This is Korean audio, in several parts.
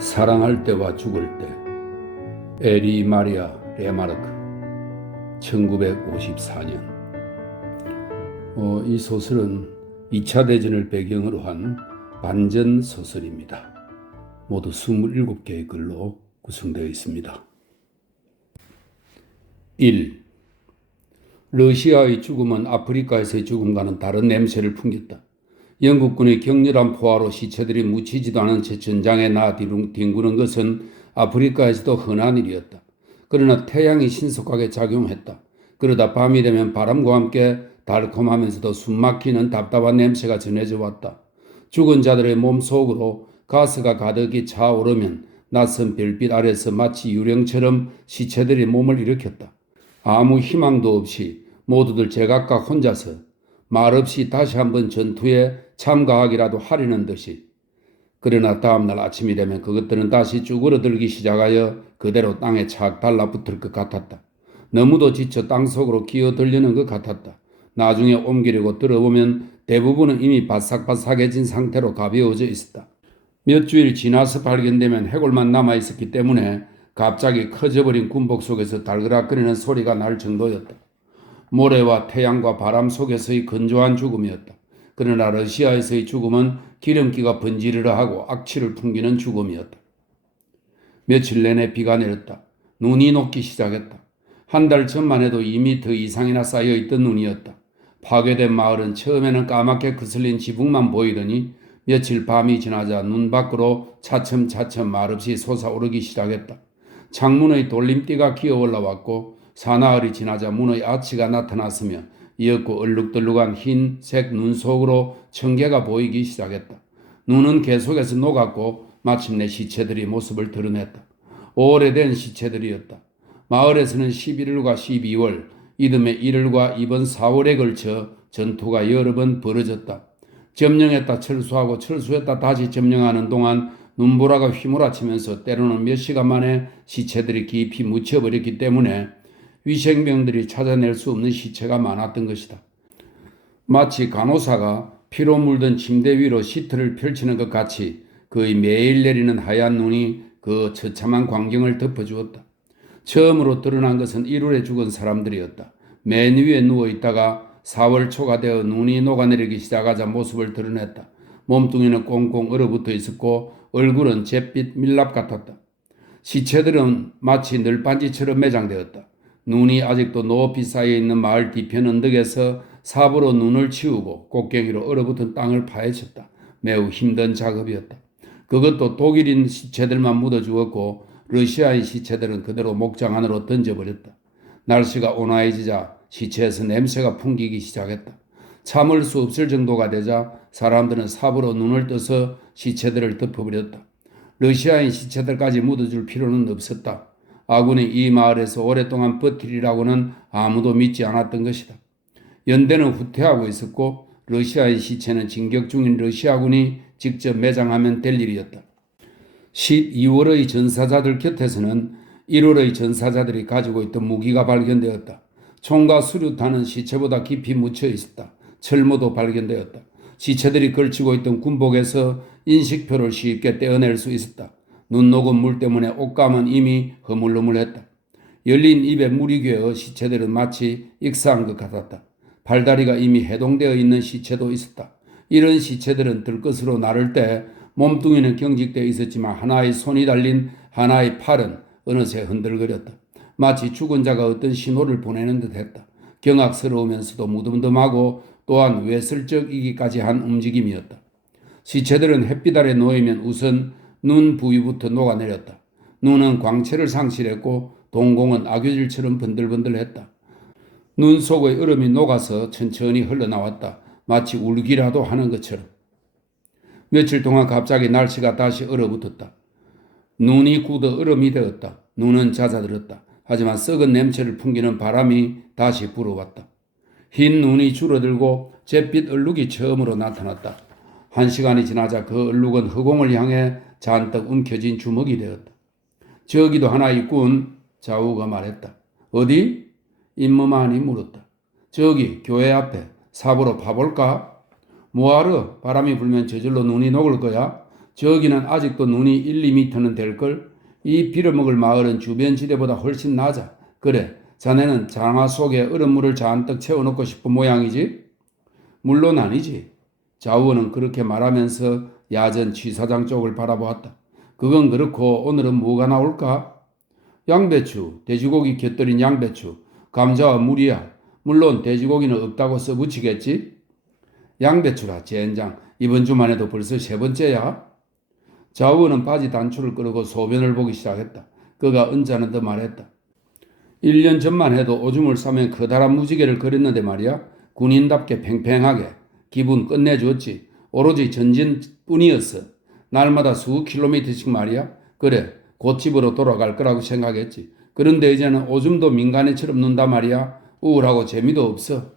사랑할 때와 죽을 때. 에리 마리아 레마르크 1954년. 이 소설은 2차 대전을 배경으로 한 반전 소설입니다. 모두 27개의 글로 구성되어 있습니다. 1. 러시아의 죽음은 아프리카에서의 죽음과는 다른 냄새를 풍겼다. 영국군의 격렬한 포화로 시체들이 묻히지도 않은 채 전장에 뒹구는 것은 아프리카에서도 흔한 일이었다. 그러나 태양이 신속하게 작용했다. 그러다 밤이 되면 바람과 함께 달콤하면서도 숨막히는 답답한 냄새가 전해져 왔다. 죽은 자들의 몸속으로 가스가 가득히 차오르면 낯선 별빛 아래서 마치 유령처럼 시체들이 몸을 일으켰다. 아무 희망도 없이 모두들 제각각 혼자서 말없이 다시 한번 전투에 참가하기라도 하려는 듯이. 그러나 다음날 아침이 되면 그것들은 다시 쭈그러들기 시작하여 그대로 땅에 착 달라붙을 것 같았다. 너무도 지쳐 땅속으로 기어들려는 것 같았다. 나중에 옮기려고 들어보면 대부분은 이미 바삭바삭해진 상태로 가벼워져 있었다. 몇 주일 지나서 발견되면 해골만 남아있었기 때문에 갑자기 커져버린 군복 속에서 달그락거리는 소리가 날 정도였다. 모래와 태양과 바람 속에서의 건조한 죽음이었다. 그러나 러시아에서의 죽음은 기름기가 번지르르 하고 악취를 풍기는 죽음이었다. 며칠 내내 비가 내렸다. 눈이 녹기 시작했다. 한 달 전만 해도 2미터 이상이나 쌓여있던 눈이었다. 파괴된 마을은 처음에는 까맣게 거슬린 지붕만 보이더니 며칠 밤이 지나자 눈 밖으로 차츰차츰 말없이 솟아오르기 시작했다. 창문의 돌림띠가 기어 올라왔고 사나흘이 지나자 문의 아치가 나타났으며 이었고 얼룩덜룩한 흰색 눈 속으로 청개가 보이기 시작했다. 눈은 계속해서 녹았고 마침내 시체들이 모습을 드러냈다. 오래된 시체들이었다. 마을에서는 11월과 12월, 이듬해 1월과 이번 4월에 걸쳐 전투가 여러 번 벌어졌다. 점령했다 철수하고 철수했다 다시 점령하는 동안 눈보라가 휘몰아치면서 때로는 몇 시간 만에 시체들이 깊이 묻혀버렸기 때문에 위생병들이 찾아낼 수 없는 시체가 많았던 것이다. 마치 간호사가 피로 물든 침대 위로 시트를 펼치는 것 같이 거의 매일 내리는 하얀 눈이 그 처참한 광경을 덮어주었다. 처음으로 드러난 것은 1월에 죽은 사람들이었다. 맨 위에 누워있다가 4월 초가 되어 눈이 녹아내리기 시작하자 모습을 드러냈다. 몸뚱이는 꽁꽁 얼어붙어 있었고 얼굴은 잿빛 밀랍 같았다. 시체들은 마치 널빤지처럼 매장되었다. 눈이 아직도 높이 쌓여있는 마을 뒤편 언덕에서 삽으로 눈을 치우고 곡괭이로 얼어붙은 땅을 파헤쳤다. 매우 힘든 작업이었다. 그것도 독일인 시체들만 묻어주었고 러시아인 시체들은 그대로 목장 안으로 던져버렸다. 날씨가 온화해지자 시체에서 냄새가 풍기기 시작했다. 참을 수 없을 정도가 되자 사람들은 삽으로 눈을 떠서 시체들을 덮어버렸다. 러시아인 시체들까지 묻어줄 필요는 없었다. 아군이 이 마을에서 오랫동안 버티리라고는 아무도 믿지 않았던 것이다. 연대는 후퇴하고 있었고 러시아의 시체는 진격 중인 러시아군이 직접 매장하면 될 일이었다. 12월의 전사자들 곁에서는 1월의 전사자들이 가지고 있던 무기가 발견되었다. 총과 수류탄은 시체보다 깊이 묻혀 있었다. 철모도 발견되었다. 시체들이 걸치고 있던 군복에서 인식표를 쉽게 떼어낼 수 있었다. 눈 녹은 물 때문에 옷감은 이미 허물허물했다. 열린 입에 물이 괴어 시체들은 마치 익사한 것 같았다. 발다리가 이미 해동되어 있는 시체도 있었다. 이런 시체들은 들것으로 나를 때 몸뚱이는 경직되어 있었지만 하나의 손이 달린 하나의 팔은 어느새 흔들거렸다. 마치 죽은 자가 어떤 신호를 보내는 듯했다. 경악스러우면서도 무덤덤하고 또한 외설적이기까지 한 움직임이었다. 시체들은 햇빛 아래 놓이면 우선 눈 부위부터 녹아내렸다. 눈은 광채를 상실했고 동공은 악유질처럼 번들번들했다. 눈 속의 얼음이 녹아서 천천히 흘러나왔다. 마치 울기라도 하는 것처럼. 며칠 동안 갑자기 날씨가 다시 얼어붙었다. 눈이 굳어 얼음이 되었다. 눈은 잦아들었다. 하지만 썩은 냄새를 풍기는 바람이 다시 불어왔다. 흰 눈이 줄어들고 잿빛 얼룩이 처음으로 나타났다. 1시간이 지나자 그 얼룩은 허공을 향해 잔뜩 움켜진 주먹이 되었다. 저기도 하나 있군. 좌우가 말했다. 어디? 임무만이 물었다. 저기 교회 앞에 삽으로 파볼까? 뭐하러? 바람이 불면 저절로 눈이 녹을 거야. 저기는 아직도 눈이 1, 2미터는 될걸? 이 빌어먹을 마을은 주변 지대보다 훨씬 낮아. 그래, 자네는 장화 속에 얼음물을 잔뜩 채워놓고 싶은 모양이지? 물론 아니지. 좌우는 그렇게 말하면서 야전 취사장 쪽을 바라보았다. 그건 그렇고 오늘은 뭐가 나올까? 양배추, 돼지고기 곁들인 양배추, 감자와 물이야. 물론 돼지고기는 없다고 써붙이겠지? 양배추라, 젠장. 이번 주만 해도 벌써 세 번째야. 좌우는 바지 단추를 끌고 소변을 보기 시작했다. 그가 언짢은 듯 말했다. 1년 전만 해도 오줌을 싸면 커다란 무지개를 그렸는데 말이야. 군인답게 팽팽하게. 기분 끝내줬지. 오로지 전진뿐이었어. 날마다 수 킬로미터씩 말이야. 그래, 곧 집으로 돌아갈 거라고 생각했지. 그런데 이제는 오줌도 민간인처럼 눈다 말이야. 우울하고 재미도 없어.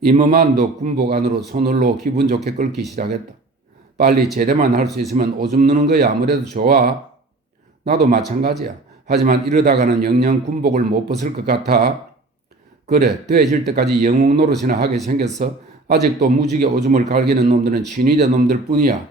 임엄한도 군복 안으로 손을 놓아 기분 좋게 끓기 시작했다. 빨리 제대만 할 수 있으면 오줌 누는 거야 아무래도 좋아. 나도 마찬가지야. 하지만 이러다가는 영영 군복을 못 벗을 것 같아. 그래, 돼질 때까지 영웅 노릇이나 하게 생겼어. 아직도 무지개 오줌을 갈기는 놈들은 친위대 놈들 뿐이야.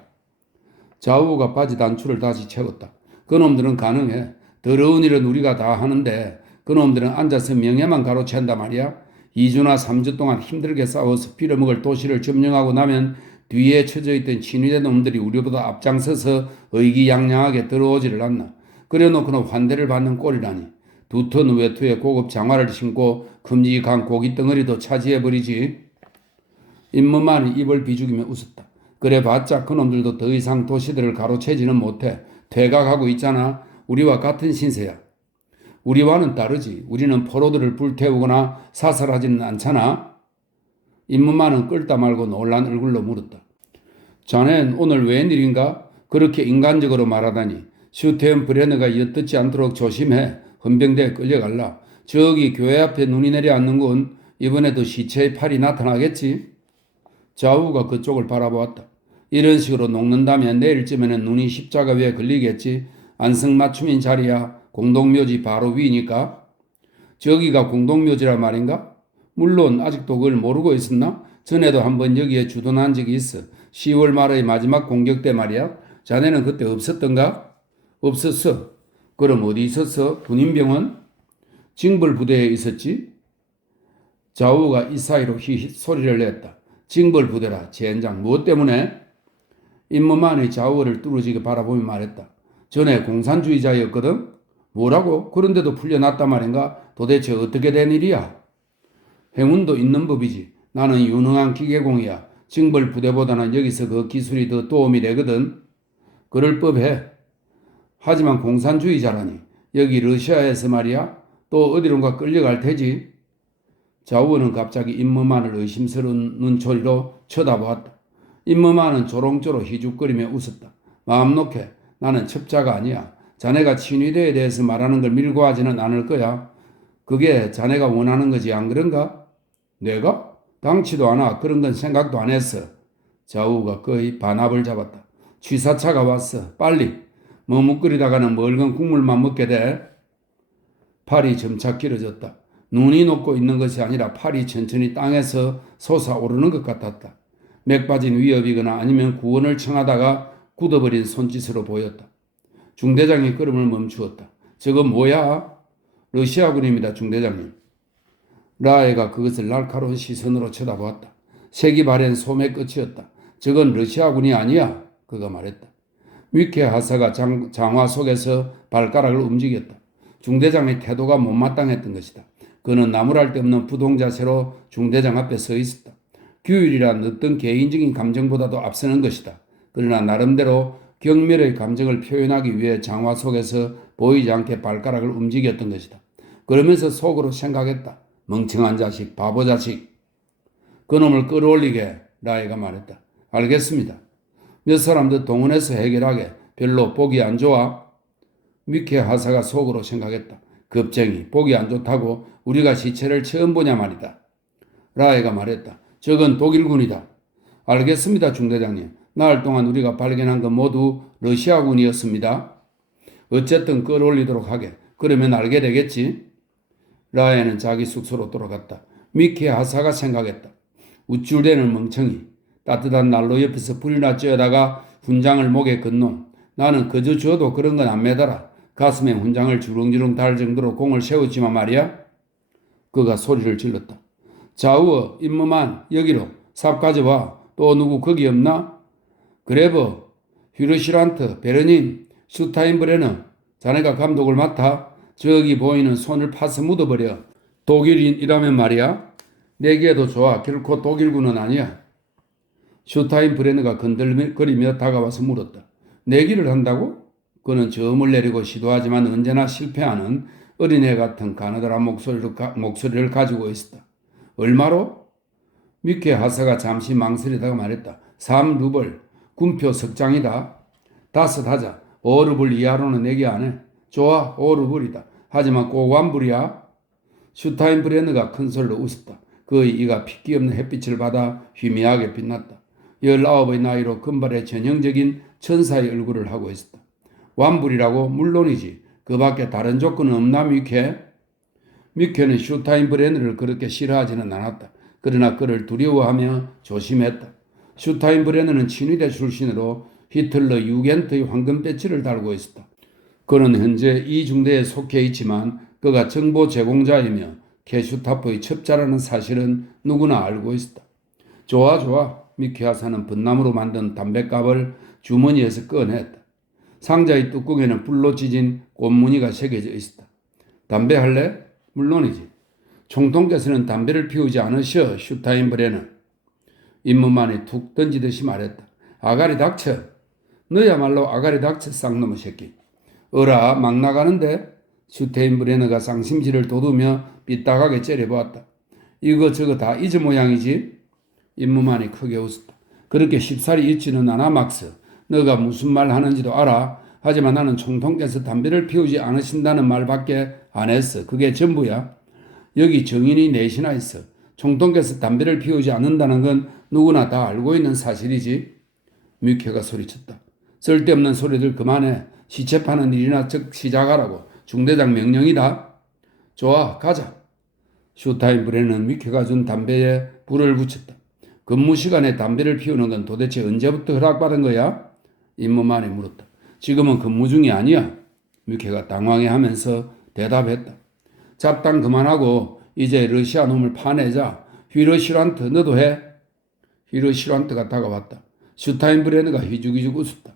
좌우가 바지 단추를 다시 채웠다. 그놈들은 가능해. 더러운 일은 우리가 다 하는데 그놈들은 앉아서 명예만 가로챈다 말이야. 2주나 3주 동안 힘들게 싸워서 빌어먹을 도시를 점령하고 나면 뒤에 처져 있던 친위대 놈들이 우리보다 앞장서서 의기양양하게 들어오지를 않나. 그래놓고는 환대를 받는 꼴이라니. 두턴 외투에 고급 장화를 신고 큼직한 고기 덩어리도 차지해버리지. 임무만이 입을 비죽이며 웃었다. 그래봤자 그놈들도 더 이상 도시들을 가로채지는 못해. 퇴각하고 있잖아. 우리와 같은 신세야. 우리와는 다르지. 우리는 포로들을 불태우거나 사살하지는 않잖아. 임무만은 끌다 말고 놀란 얼굴로 물었다. 자넨 오늘 웬일인가? 그렇게 인간적으로 말하다니. 슈테현 브레너가 엿듣지 않도록 조심해. 헌병대에 끌려갈라. 저기 교회 앞에 눈이 내려앉는군. 이번에도 시체의 팔이 나타나겠지? 좌우가 그쪽을 바라보았다. 이런 식으로 녹는다면 내일쯤에는 눈이 십자가 위에 걸리겠지. 안성맞춤인 자리야. 공동묘지 바로 위니까. 저기가 공동묘지라 말인가? 물론 아직도 그걸 모르고 있었나? 전에도 한번 여기에 주둔한 적이 있어. 10월 말의 마지막 공격 때 말이야. 자네는 그때 없었던가? 없었어. 그럼 어디 있었어? 군인병원? 징벌부대에 있었지? 좌우가 이 사이로 히히 소리를 냈다. 징벌부대라. 젠장. 무엇 때문에? 임무만의 좌우를 뚫어지게 바라보며 말했다. 전에 공산주의자였거든? 뭐라고? 그런데도 풀려났단 말인가? 도대체 어떻게 된 일이야? 행운도 있는 법이지. 나는 유능한 기계공이야. 징벌부대보다는 여기서 그 기술이 더 도움이 되거든. 그럴 법해. 하지만 공산주의자라니. 여기 러시아에서 말이야. 또 어디론가 끌려갈 테지. 좌우는 갑자기 임무만을 의심스러운 눈초리로 쳐다보았다. 임무만은 조롱조롱 희죽거리며 웃었다. 마음 놓게. 나는 첩자가 아니야. 자네가 친위대에 대해서 말하는 걸 밀고 하지는 않을 거야. 그게 자네가 원하는 거지 안 그런가? 내가? 당치도 않아. 그런 건 생각도 안 했어. 좌우가 거의 반합을 잡았다. 취사차가 왔어. 빨리. 머뭇거리다가는 묽은 국물만 먹게 돼. 팔이 점차 길어졌다. 눈이 녹고 있는 것이 아니라 팔이 천천히 땅에서 솟아오르는 것 같았다. 맥 빠진 위협이거나 아니면 구원을 청하다가 굳어버린 손짓으로 보였다. 중대장이 걸음을 멈추었다. 저건 뭐야? 러시아군입니다, 중대장님. 라에가 그것을 날카로운 시선으로 쳐다보았다. 색이 바랜 소매 끝이었다. 저건 러시아군이 아니야, 그가 말했다. 위케 하사가 장화 속에서 발가락을 움직였다. 중대장의 태도가 못마땅했던 것이다. 그는 나무랄 데 없는 부동자세로 중대장 앞에 서 있었다. 규율이란 어떤 개인적인 감정보다도 앞서는 것이다. 그러나 나름대로 경멸의 감정을 표현하기 위해 장화 속에서 보이지 않게 발가락을 움직였던 것이다. 그러면서 속으로 생각했다. 멍청한 자식, 바보 자식. 그놈을 끌어올리게 라이가 말했다. 알겠습니다. 몇 사람들 동원해서 해결하게. 별로 보기 안 좋아. 미케 하사가 속으로 생각했다. 겁쟁이, 보기 안 좋다고 우리가 시체를 처음 보냐 말이다. 라이가 말했다. 저건 독일군이다. 알겠습니다, 중대장님. 나흘 동안 우리가 발견한 건 모두 러시아군이었습니다. 어쨌든 끌어올리도록 하게. 그러면 알게 되겠지. 라에는 자기 숙소로 돌아갔다. 미케 하사가 생각했다. 우쭐대는 멍청이. 따뜻한 난로 옆에서 불이나 쬐다가 훈장을 목에 건놈. 나는 그저 주어도 그런 건 안 매달아. 가슴에 훈장을 주렁주렁 달 정도로 공을 세웠지만 말이야. 그가 소리를 질렀다. 좌우어 임무만 여기로 삽 가져와. 또 누구 거기 없나? 그레버, 휴르시란트, 베르닌, 슈타인브레너. 자네가 감독을 맡아. 저기 보이는 손을 파서 묻어버려. 독일인이라면 말이야. 내기에도 좋아. 결코 독일군은 아니야. 슈타인브레너가 건들거리며 다가와서 물었다. 내기를 한다고? 그는 저음을 내리고 시도하지만 언제나 실패하는 어린애 같은 가느다란 목소리를 가지고 있었다. 얼마로? 미케 하사가 잠시 망설이다가 말했다. 3루블, 군표 석장이다. 5 하자. 5루블 이하로는 내기 안 해. 좋아, 5루블이다. 하지만 꼭 완불이야. 슈타인브레너가 큰 소리로 웃었다. 그의 이가 핏기 없는 햇빛을 받아 희미하게 빛났다. 19의 나이로 금발의 전형적인 천사의 얼굴을 하고 있었다. 완불이라고? 물론이지. 그 밖에 다른 조건은 없나, 미케? 미케는 슈타인브레너를 그렇게 싫어하지는 않았다. 그러나 그를 두려워하며 조심했다. 슈타인브레너는 친위대 출신으로 히틀러 유겐트의 황금 배지를 달고 있었다. 그는 현재 이 중대에 속해 있지만 그가 정보 제공자이며 게슈타포의 첩자라는 사실은 누구나 알고 있었다. 좋아. 미케 하사는 벚나무로 만든 담뱃갑을 주머니에서 꺼냈다. 상자의 뚜껑에는 불로 찢은 꽃무늬가 새겨져 있었다. 담배 할래? 물론이지. 총통께서는 담배를 피우지 않으셔, 슈타인브레너. 임무만이 툭 던지듯이 말했다. 아가리 닥쳐. 너야말로 아가리 닥쳐, 쌍놈의 새끼. 어라, 막 나가는데? 슈타인브레너가 쌍심지를 돋우며 삐딱하게 째려보았다. 이거 저거 다 잊은 모양이지? 임무만이 크게 웃었다. 그렇게 쉽사리 잊지는 않아, 막스. 너가 무슨 말 하는지도 알아. 하지만 나는 총통께서 담배를 피우지 않으신다는 말밖에 안 했어. 그게 전부야. 여기 정인이 넷이나 있어. 총통께서 담배를 피우지 않는다는 건 누구나 다 알고 있는 사실이지. 미케가 소리쳤다. 쓸데없는 소리들 그만해. 시체 파는 일이나 즉 시작하라고. 중대장 명령이다. 좋아, 가자. 슈타인브레는 미케가 준 담배에 불을 붙였다. 근무 시간에 담배를 피우는 건 도대체 언제부터 허락받은 거야? 임무만이 물었다. 지금은 근무 중이 아니야. 미케가 당황해하면서 대답했다. 잡담 그만하고 이제 러시아 놈을 파내자. 휘르시란트 너도 해. 휘르시란트가 다가왔다. 슈타인브레너가 휘죽휘죽 웃었다.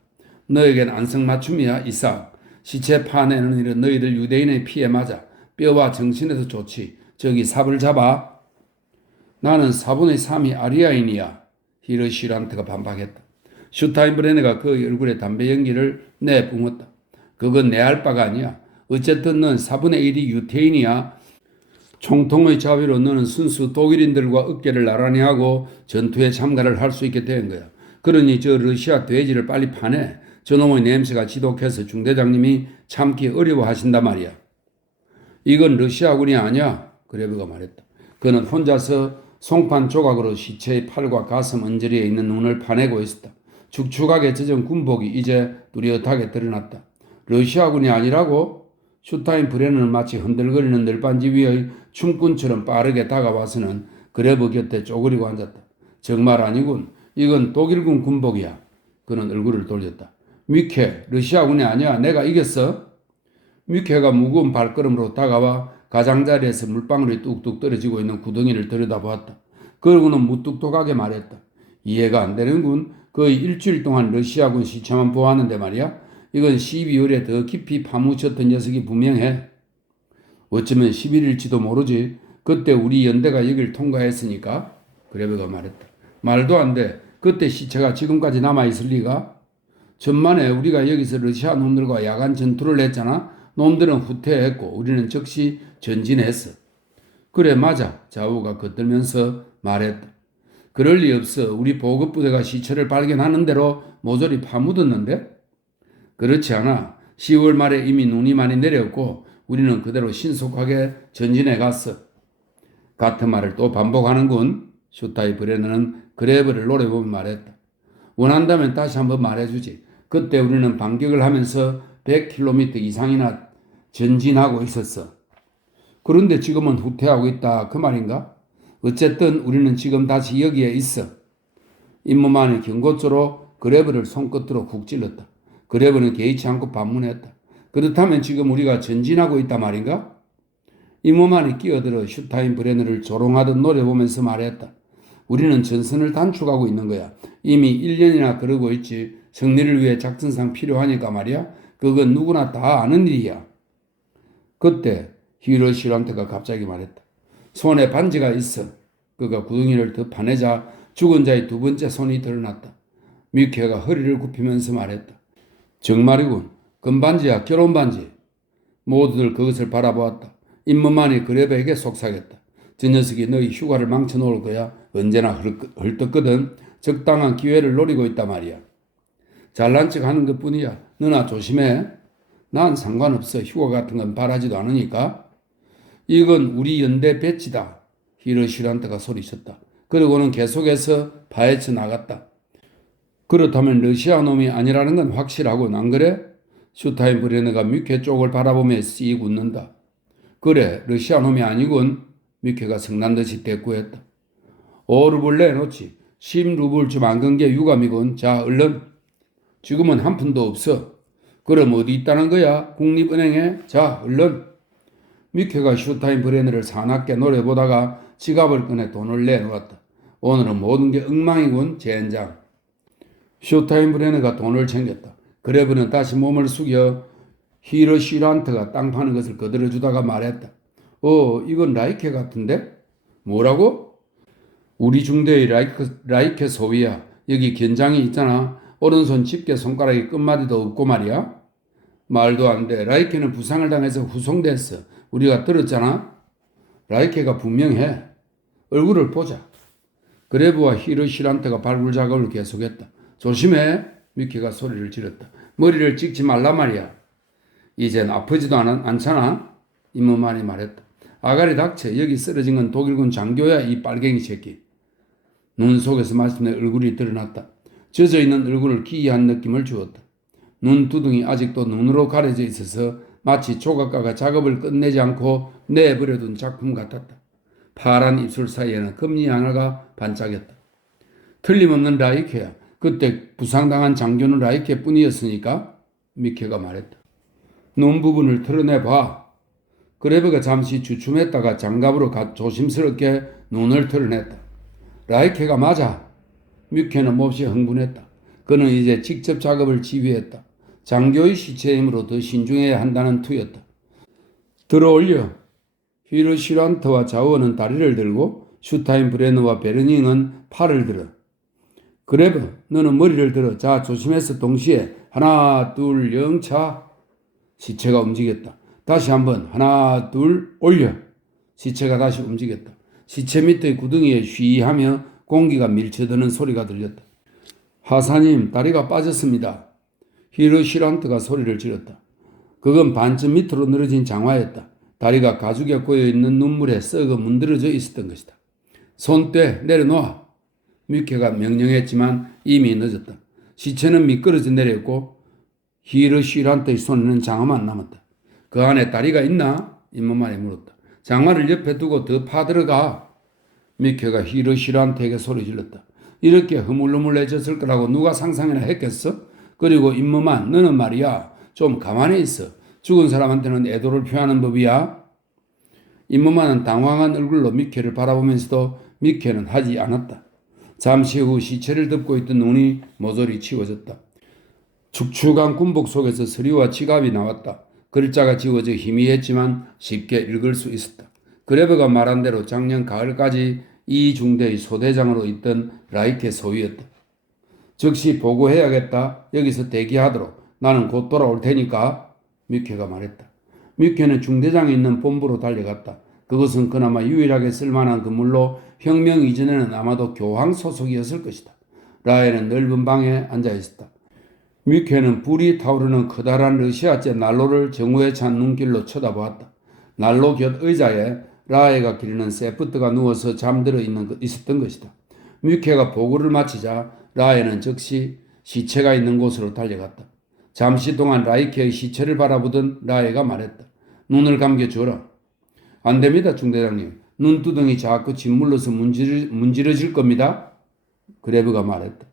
너에겐 안성맞춤이야, 이삭. 시체 파내는 일은 너희들 유대인의 피에 맞아. 뼈와 정신에도 좋지. 저기 삽을 잡아. 나는 4분의 3이 아리아인이야. 휘르시란트가 반박했다. 슈타인브레너가 그 얼굴에 담배 연기를 내뿜었다. 그건 내 알 바가 아니야. 어쨌든 넌 4분의 1이 유태인이야. 총통의 자위로 너는 순수 독일인들과 어깨를 나란히 하고 전투에 참가를 할 수 있게 된 거야. 그러니 저 러시아 돼지를 빨리 파내. 저놈의 냄새가 지독해서 중대장님이 참기 어려워하신단 말이야. 이건 러시아군이 아니야. 그레브가 말했다. 그는 혼자서 송판 조각으로 시체의 팔과 가슴 언저리에 있는 눈을 파내고 있었다. 축축하게 젖은 군복이 이제 뚜렷하게 드러났다. 러시아군이 아니라고? 슈타인브레너는 마치 흔들거리는 늘반지 위의 춤꾼처럼 빠르게 다가와서는 그레브 곁에 쪼그리고 앉았다. 정말 아니군. 이건 독일군 군복이야. 그는 얼굴을 돌렸다. 미케, 러시아군이 아니야. 내가 이겼어. 미케가 무거운 발걸음으로 다가와 가장자리에서 물방울이 뚝뚝 떨어지고 있는 구덩이를 들여다보았다. 그러고는 무뚝뚝하게 말했다. 이해가 안 되는군. 거의 일주일 동안 러시아군 시체만 보았는데 말이야. 이건 12월에 더 깊이 파묻혔던 녀석이 분명해. 어쩌면 11일지도 모르지. 그때 우리 연대가 여길 통과했으니까. 그레베가 말했다. 말도 안 돼. 그때 시체가 지금까지 남아있을 리가? 전만에 우리가 여기서 러시아 놈들과 야간 전투를 했잖아. 놈들은 후퇴했고 우리는 즉시 전진했어. 그래 맞아. 자우가 겉들면서 말했다. 그럴 리 없어. 우리 보급부대가 시체를 발견하는 대로 모조리 파묻었는데? 그렇지 않아. 10월 말에 이미 눈이 많이 내렸고 우리는 그대로 신속하게 전진해 갔어. 같은 말을 또 반복하는군. 슈타인브레너는 그레브를 노려보며 말했다. 원한다면 다시 한번 말해주지. 그때 우리는 반격을 하면서 100km 이상이나 전진하고 있었어. 그런데 지금은 후퇴하고 있다. 그 말인가? 어쨌든 우리는 지금 다시 여기에 있어. 임무만이 경고조로 그레브를 손끝으로 훅 찔렀다. 그레브는 개의치 않고 반문했다. 그렇다면 지금 우리가 전진하고 있단 말인가? 임무만이 끼어들어 슈타인 브레너를 조롱하듯 노려보면서 말했다. 우리는 전선을 단축하고 있는 거야. 이미 1년이나 그러고 있지. 승리를 위해 작전상 필요하니까 말이야. 그건 누구나 다 아는 일이야. 그때 히로시란테가 갑자기 말했다. 손에 반지가 있어. 그가 구덩이를 더 파내자 죽은 자의 두 번째 손이 드러났다. 미케가 허리를 굽히면서 말했다. 정말이군. 금반지야, 결혼반지. 모두들 그것을 바라보았다. 임무만이 그레브에게 속삭였다. 저 녀석이 너희 휴가를 망쳐놓을 거야. 언제나 헐떡거든. 적당한 기회를 노리고 있단 말이야. 잘난 척 하는 것뿐이야. 너나 조심해. 난 상관없어. 휴가 같은 건 바라지도 않으니까. 이건 우리 연대 배치다. 히로시란테가 소리쳤다. 그러고는 계속해서 파헤쳐 나갔다. 그렇다면 러시아 놈이 아니라는 건 확실하고 안 그래? 슈타인 브레너가 미케 쪽을 바라보며 씩 웃는다. 그래, 러시아 놈이 아니군. 미케가 성난듯이 대꾸했다. 5루블 내놓지. 10루블 좀 안 건 게 유감이군. 자, 얼른. 지금은 한 푼도 없어. 그럼 어디 있다는 거야? 국립은행에? 자, 얼른. 미케가 슈타인 브레너를 사납게 노려보다가 지갑을 꺼내 돈을 내놓았다. 오늘은 모든 게 엉망이군, 젠장. 슈타인 브레너가 돈을 챙겼다. 그레브는 다시 몸을 숙여 히로시란트가 땅 파는 것을 거들어주다가 말했다. 이건 라이케 같은데? 뭐라고? 우리 중대의 라이케 소위야. 여기 견장이 있잖아. 오른손 집게 손가락에 끝마디도 없고 말이야. 말도 안 돼. 라이케는 부상을 당해서 후송됐어. 우리가 들었잖아. 라이케가 분명해. 얼굴을 보자. 그레브와 히로시란테가 발굴 작업을 계속했다. 조심해. 미케가 소리를 지렀다. 머리를 찍지 말란 말이야. 이젠 아프지도 않잖아. 임무만이 말했다. 아가리 닥쳐. 여기 쓰러진 건 독일군 장교야. 이 빨갱이 새끼. 눈 속에서 마침내 얼굴이 드러났다. 젖어있는 얼굴을 기이한 느낌을 주었다. 눈두덩이 아직도 눈으로 가려져 있어서 마치 조각가가 작업을 끝내지 않고 내버려둔 작품 같았다. 파란 입술 사이에는 금리 하나가 반짝였다. 틀림없는 라이케야. 그때 부상당한 장교는 라이케 뿐이었으니까 미케가 말했다. 눈 부분을 털어내봐. 그레브가 잠시 주춤했다가 장갑으로 조심스럽게 눈을 털어냈다. 라이케가 맞아. 미케는 몹시 흥분했다. 그는 이제 직접 작업을 지휘했다. 장교의 시체이므로 더 신중해야 한다는 투였다. 들어올려. 히로시란트와 자우어는 다리를 들고 슈타인 브레너와 베르닝은 팔을 들어. 그레브, 너는 머리를 들어. 자, 조심해서 동시에 하나, 둘, 영차. 시체가 움직였다. 다시 한번 하나, 둘, 올려. 시체가 다시 움직였다. 시체 밑의 구덩이에 쉬하며 공기가 밀쳐드는 소리가 들렸다. 하사님, 다리가 빠졌습니다. 히로시란트가 소리를 지렀다. 그건 반쯤 밑으로 늘어진 장화였다. 다리가 가죽에 고여있는 눈물에 썩어 문드러져 있었던 것이다. 손 떼, 내려놓아. 미케가 명령했지만 이미 늦었다. 시체는 미끄러져 내렸고 히로시란트의 손에는 장화만 남았다. 그 안에 다리가 있나? 임무만이 물었다. 장화를 옆에 두고 더 파들어가. 미케가 히로시란트에게 소리 질렀다. 이렇게 흐물흐물해졌을 거라고 누가 상상이나 했겠어? 그리고 임무만, 너는 말이야. 좀 가만히 있어. 죽은 사람한테는 애도를 표하는 법이야. 임무만은 당황한 얼굴로 미케를 바라보면서도 미케는 하지 않았다. 잠시 후 시체를 덮고 있던 눈이 모조리 치워졌다. 축축한 군복 속에서 서류와 지갑이 나왔다. 글자가 지워져 희미했지만 쉽게 읽을 수 있었다. 그레버가 말한 대로 작년 가을까지 이 중대의 소대장으로 있던 라이케 소위였다. 즉시 보고해야겠다. 여기서 대기하도록. 나는 곧 돌아올 테니까. 미케가 말했다. 미케는 중대장이 있는 본부로 달려갔다. 그것은 그나마 유일하게 쓸만한 건물로 혁명 이전에는 아마도 교황 소속이었을 것이다. 라헬은 넓은 방에 앉아 있었다. 미케는 불이 타오르는 커다란 러시아제 난로를 정오에 찬 눈길로 쳐다보았다. 난로 곁 의자에 라헬가 기르는 세프트가 누워서 잠들어 있었던 것이다. 미케가 보고를 마치자 라헬은 즉시 시체가 있는 곳으로 달려갔다. 잠시 동안 라이케의 시체를 바라보던 라헬가 말했다. 눈을 감겨주어라. 안 됩니다, 중대장님. 눈두덩이 자꾸 짓물러서 문지러질 겁니다. 그레브가 말했다.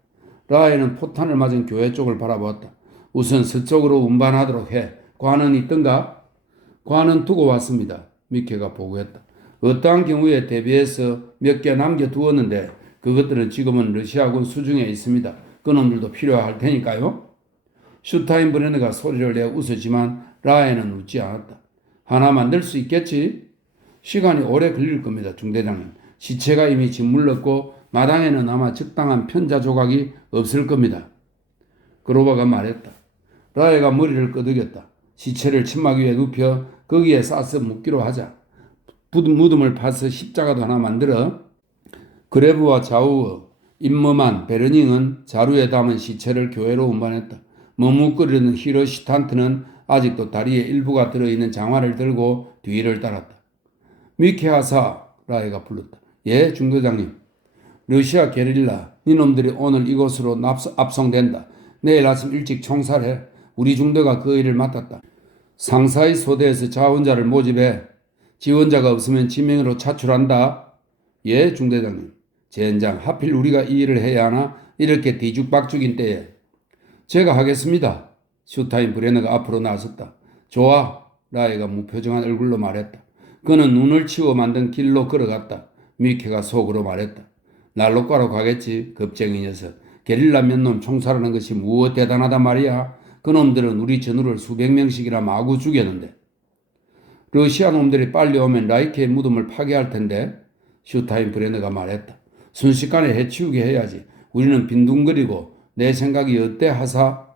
라헬은 포탄을 맞은 교회 쪽을 바라보았다. 우선 서쪽으로 운반하도록 해. 관은 있던가? 관은 두고 왔습니다. 미케가 보고했다. 어떠한 경우에 대비해서 몇 개 남겨두었는데 그것들은 지금은 러시아군 수중에 있습니다. 그놈들도 필요할 테니까요. 슈타인브레너가 소리를 내어 웃었지만 라헬은 웃지 않았다. 하나 만들 수 있겠지? 시간이 오래 걸릴 겁니다. 중대장님. 시체가 이미 짓물렀고 마당에는 아마 적당한 편자 조각이 없을 겁니다. 그로바가 말했다. 라헬가 머리를 끄덕였다. 시체를 침막 위에 눕혀 거기에 싸서 묻기로 하자. 무덤을 파서 십자가도 하나 만들어. 그레브와 좌우어, 임머만, 베르닝은 자루에 담은 시체를 교회로 운반했다. 머뭇거리는 히로시탄트는 아직도 다리에 일부가 들어있는 장화를 들고 뒤를 따랐다. 미케하사, 라헬가 불렀다. 예, 중대장님. 러시아 게릴라, 니놈들이 오늘 이곳으로 압송된다. 내일 아침 일찍 총살해. 우리 중대가 그 일을 맡았다. 상사의 소대에서 자원자를 모집해. 지원자가 없으면 지명으로 차출한다. 예, 중대장님. 젠장, 하필 우리가 이 일을 해야 하나? 이렇게 뒤죽박죽인 때에. 제가 하겠습니다. 슈타인브레너가 앞으로 나섰다. 좋아. 라헬가 무표정한 얼굴로 말했다. 그는 눈을 치워 만든 길로 걸어갔다. 미케가 속으로 말했다. 난로가로 가겠지. 겁쟁이 녀석. 게릴라 몇 놈 총살하는 것이 무엇 대단하단 말이야. 그놈들은 우리 전우를 수백 명씩이나 마구 죽였는데. 러시아 놈들이 빨리 오면 라이케의 무덤을 파괴할 텐데. 슈타인브레너가 말했다. 순식간에 해치우게 해야지. 우리는 빈둥거리고 내 생각이 어때 하사?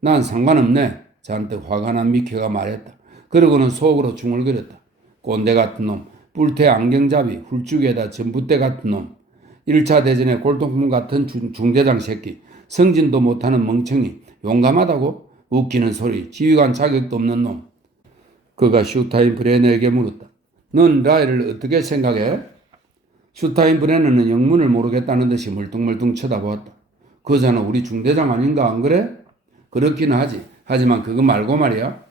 난 상관없네. 잔뜩 화가 난 미케가 말했다. 그러고는 속으로 중얼거렸다. 꼰대 같은 놈, 뿔테 안경잡이, 훌쭉에다 전봇대 같은 놈, 1차 대전의 골동품 같은 중대장 새끼, 성진도 못하는 멍청이, 용감하다고? 웃기는 소리, 지휘관 자격도 없는 놈. 그가 슈타인브레너에게 물었다. 넌 라헬을 어떻게 생각해? 슈타인브레너는 영문을 모르겠다는 듯이 멀뚱멀뚱 쳐다보았다. 그자는 우리 중대장 아닌가 안 그래? 그렇기는 하지. 하지만 그거 말고 말이야.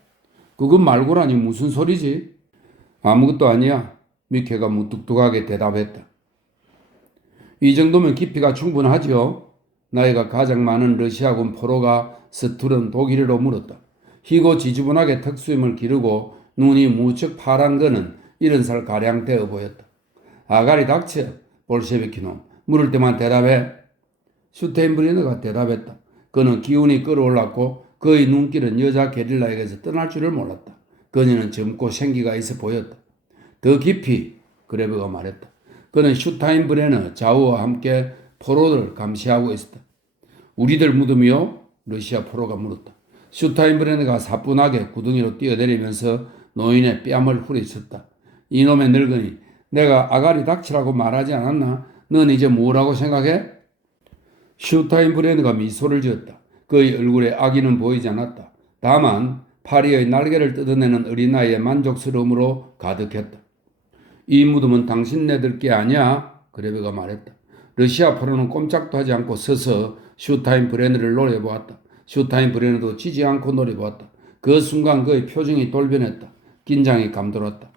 그거 말고라니 무슨 소리지? 아무것도 아니야. 미케가 무뚝뚝하게 대답했다. 이 정도면 깊이가 충분하지요. 나이가 가장 많은 러시아군 포로가 서투른 독일어로 물었다. 희고 지저분하게 턱수염을 기르고 눈이 무척 파란 그는 70살 가량 되어 보였다. 아가리 닥쳐. 볼셰비키 놈. 물을 때만 대답해. 슈테인브리너가 대답했다. 그는 기운이 끌어올랐고 그의 눈길은 여자 게릴라에게서 떠날 줄을 몰랐다. 그녀는 젊고 생기가 있어 보였다. 더 깊이, 그레브가 말했다. 그는 슈타인브레너 좌우와 함께 포로를 감시하고 있었다. 우리들 무덤이요? 러시아 포로가 물었다. 슈타인브레너가 사뿐하게 구덩이로 뛰어내리면서 노인의 뺨을 후려쳤다. 이놈의 늙은이, 내가 아가리 닥치라고 말하지 않았나? 넌 이제 뭐라고 생각해? 슈타인브레너가 미소를 지었다. 그의 얼굴에 악의는 보이지 않았다. 다만 파리의 날개를 뜯어내는 어린아이의 만족스러움으로 가득했다. 이 무덤은 당신네들 게 아니야, 그레베가 말했다. 러시아 포로는 꼼짝도 하지 않고 서서 슈타인브레너를 노려보았다. 슈타인브레너도 지지 않고 노려보았다. 그 순간 그의 표정이 돌변했다. 긴장이 감돌았다.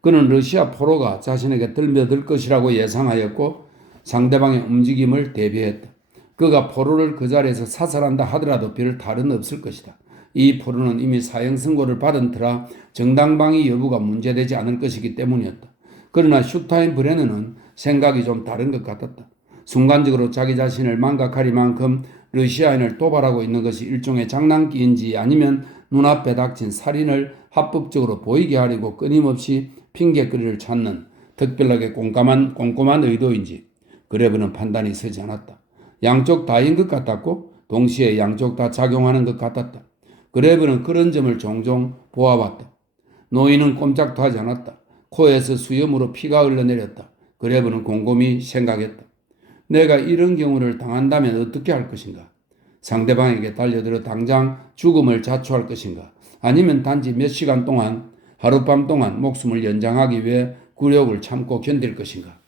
그는 러시아 포로가 자신에게 들며들 것이라고 예상하였고 상대방의 움직임을 대비했다. 그가 포로를 그 자리에서 사살한다 하더라도 별 탈은 없을 것이다. 이 포로는 이미 사형 선고를 받은 터라 정당방위 여부가 문제되지 않을 것이기 때문이었다. 그러나 슈타인브레너는 생각이 좀 다른 것 같았다. 순간적으로 자기 자신을 망각하리만큼 러시아인을 도발하고 있는 것이 일종의 장난기인지 아니면 눈앞에 닥친 살인을 합법적으로 보이게 하려고 끊임없이 핑계거리를 찾는 특별하게 꼼꼼한 의도인지 그레브는 판단이 서지 않았다. 양쪽 다인 것 같았고 동시에 양쪽 다 작용하는 것 같았다. 그레브는 그런 점을 종종 보아봤다. 노인은 꼼짝도 하지 않았다. 코에서 수염으로 피가 흘러내렸다. 그레브는 곰곰이 생각했다. 내가 이런 경우를 당한다면 어떻게 할 것인가? 상대방에게 달려들어 당장 죽음을 자초할 것인가? 아니면 단지 몇 시간 동안 하룻밤 동안 목숨을 연장하기 위해 굴욕을 참고 견딜 것인가?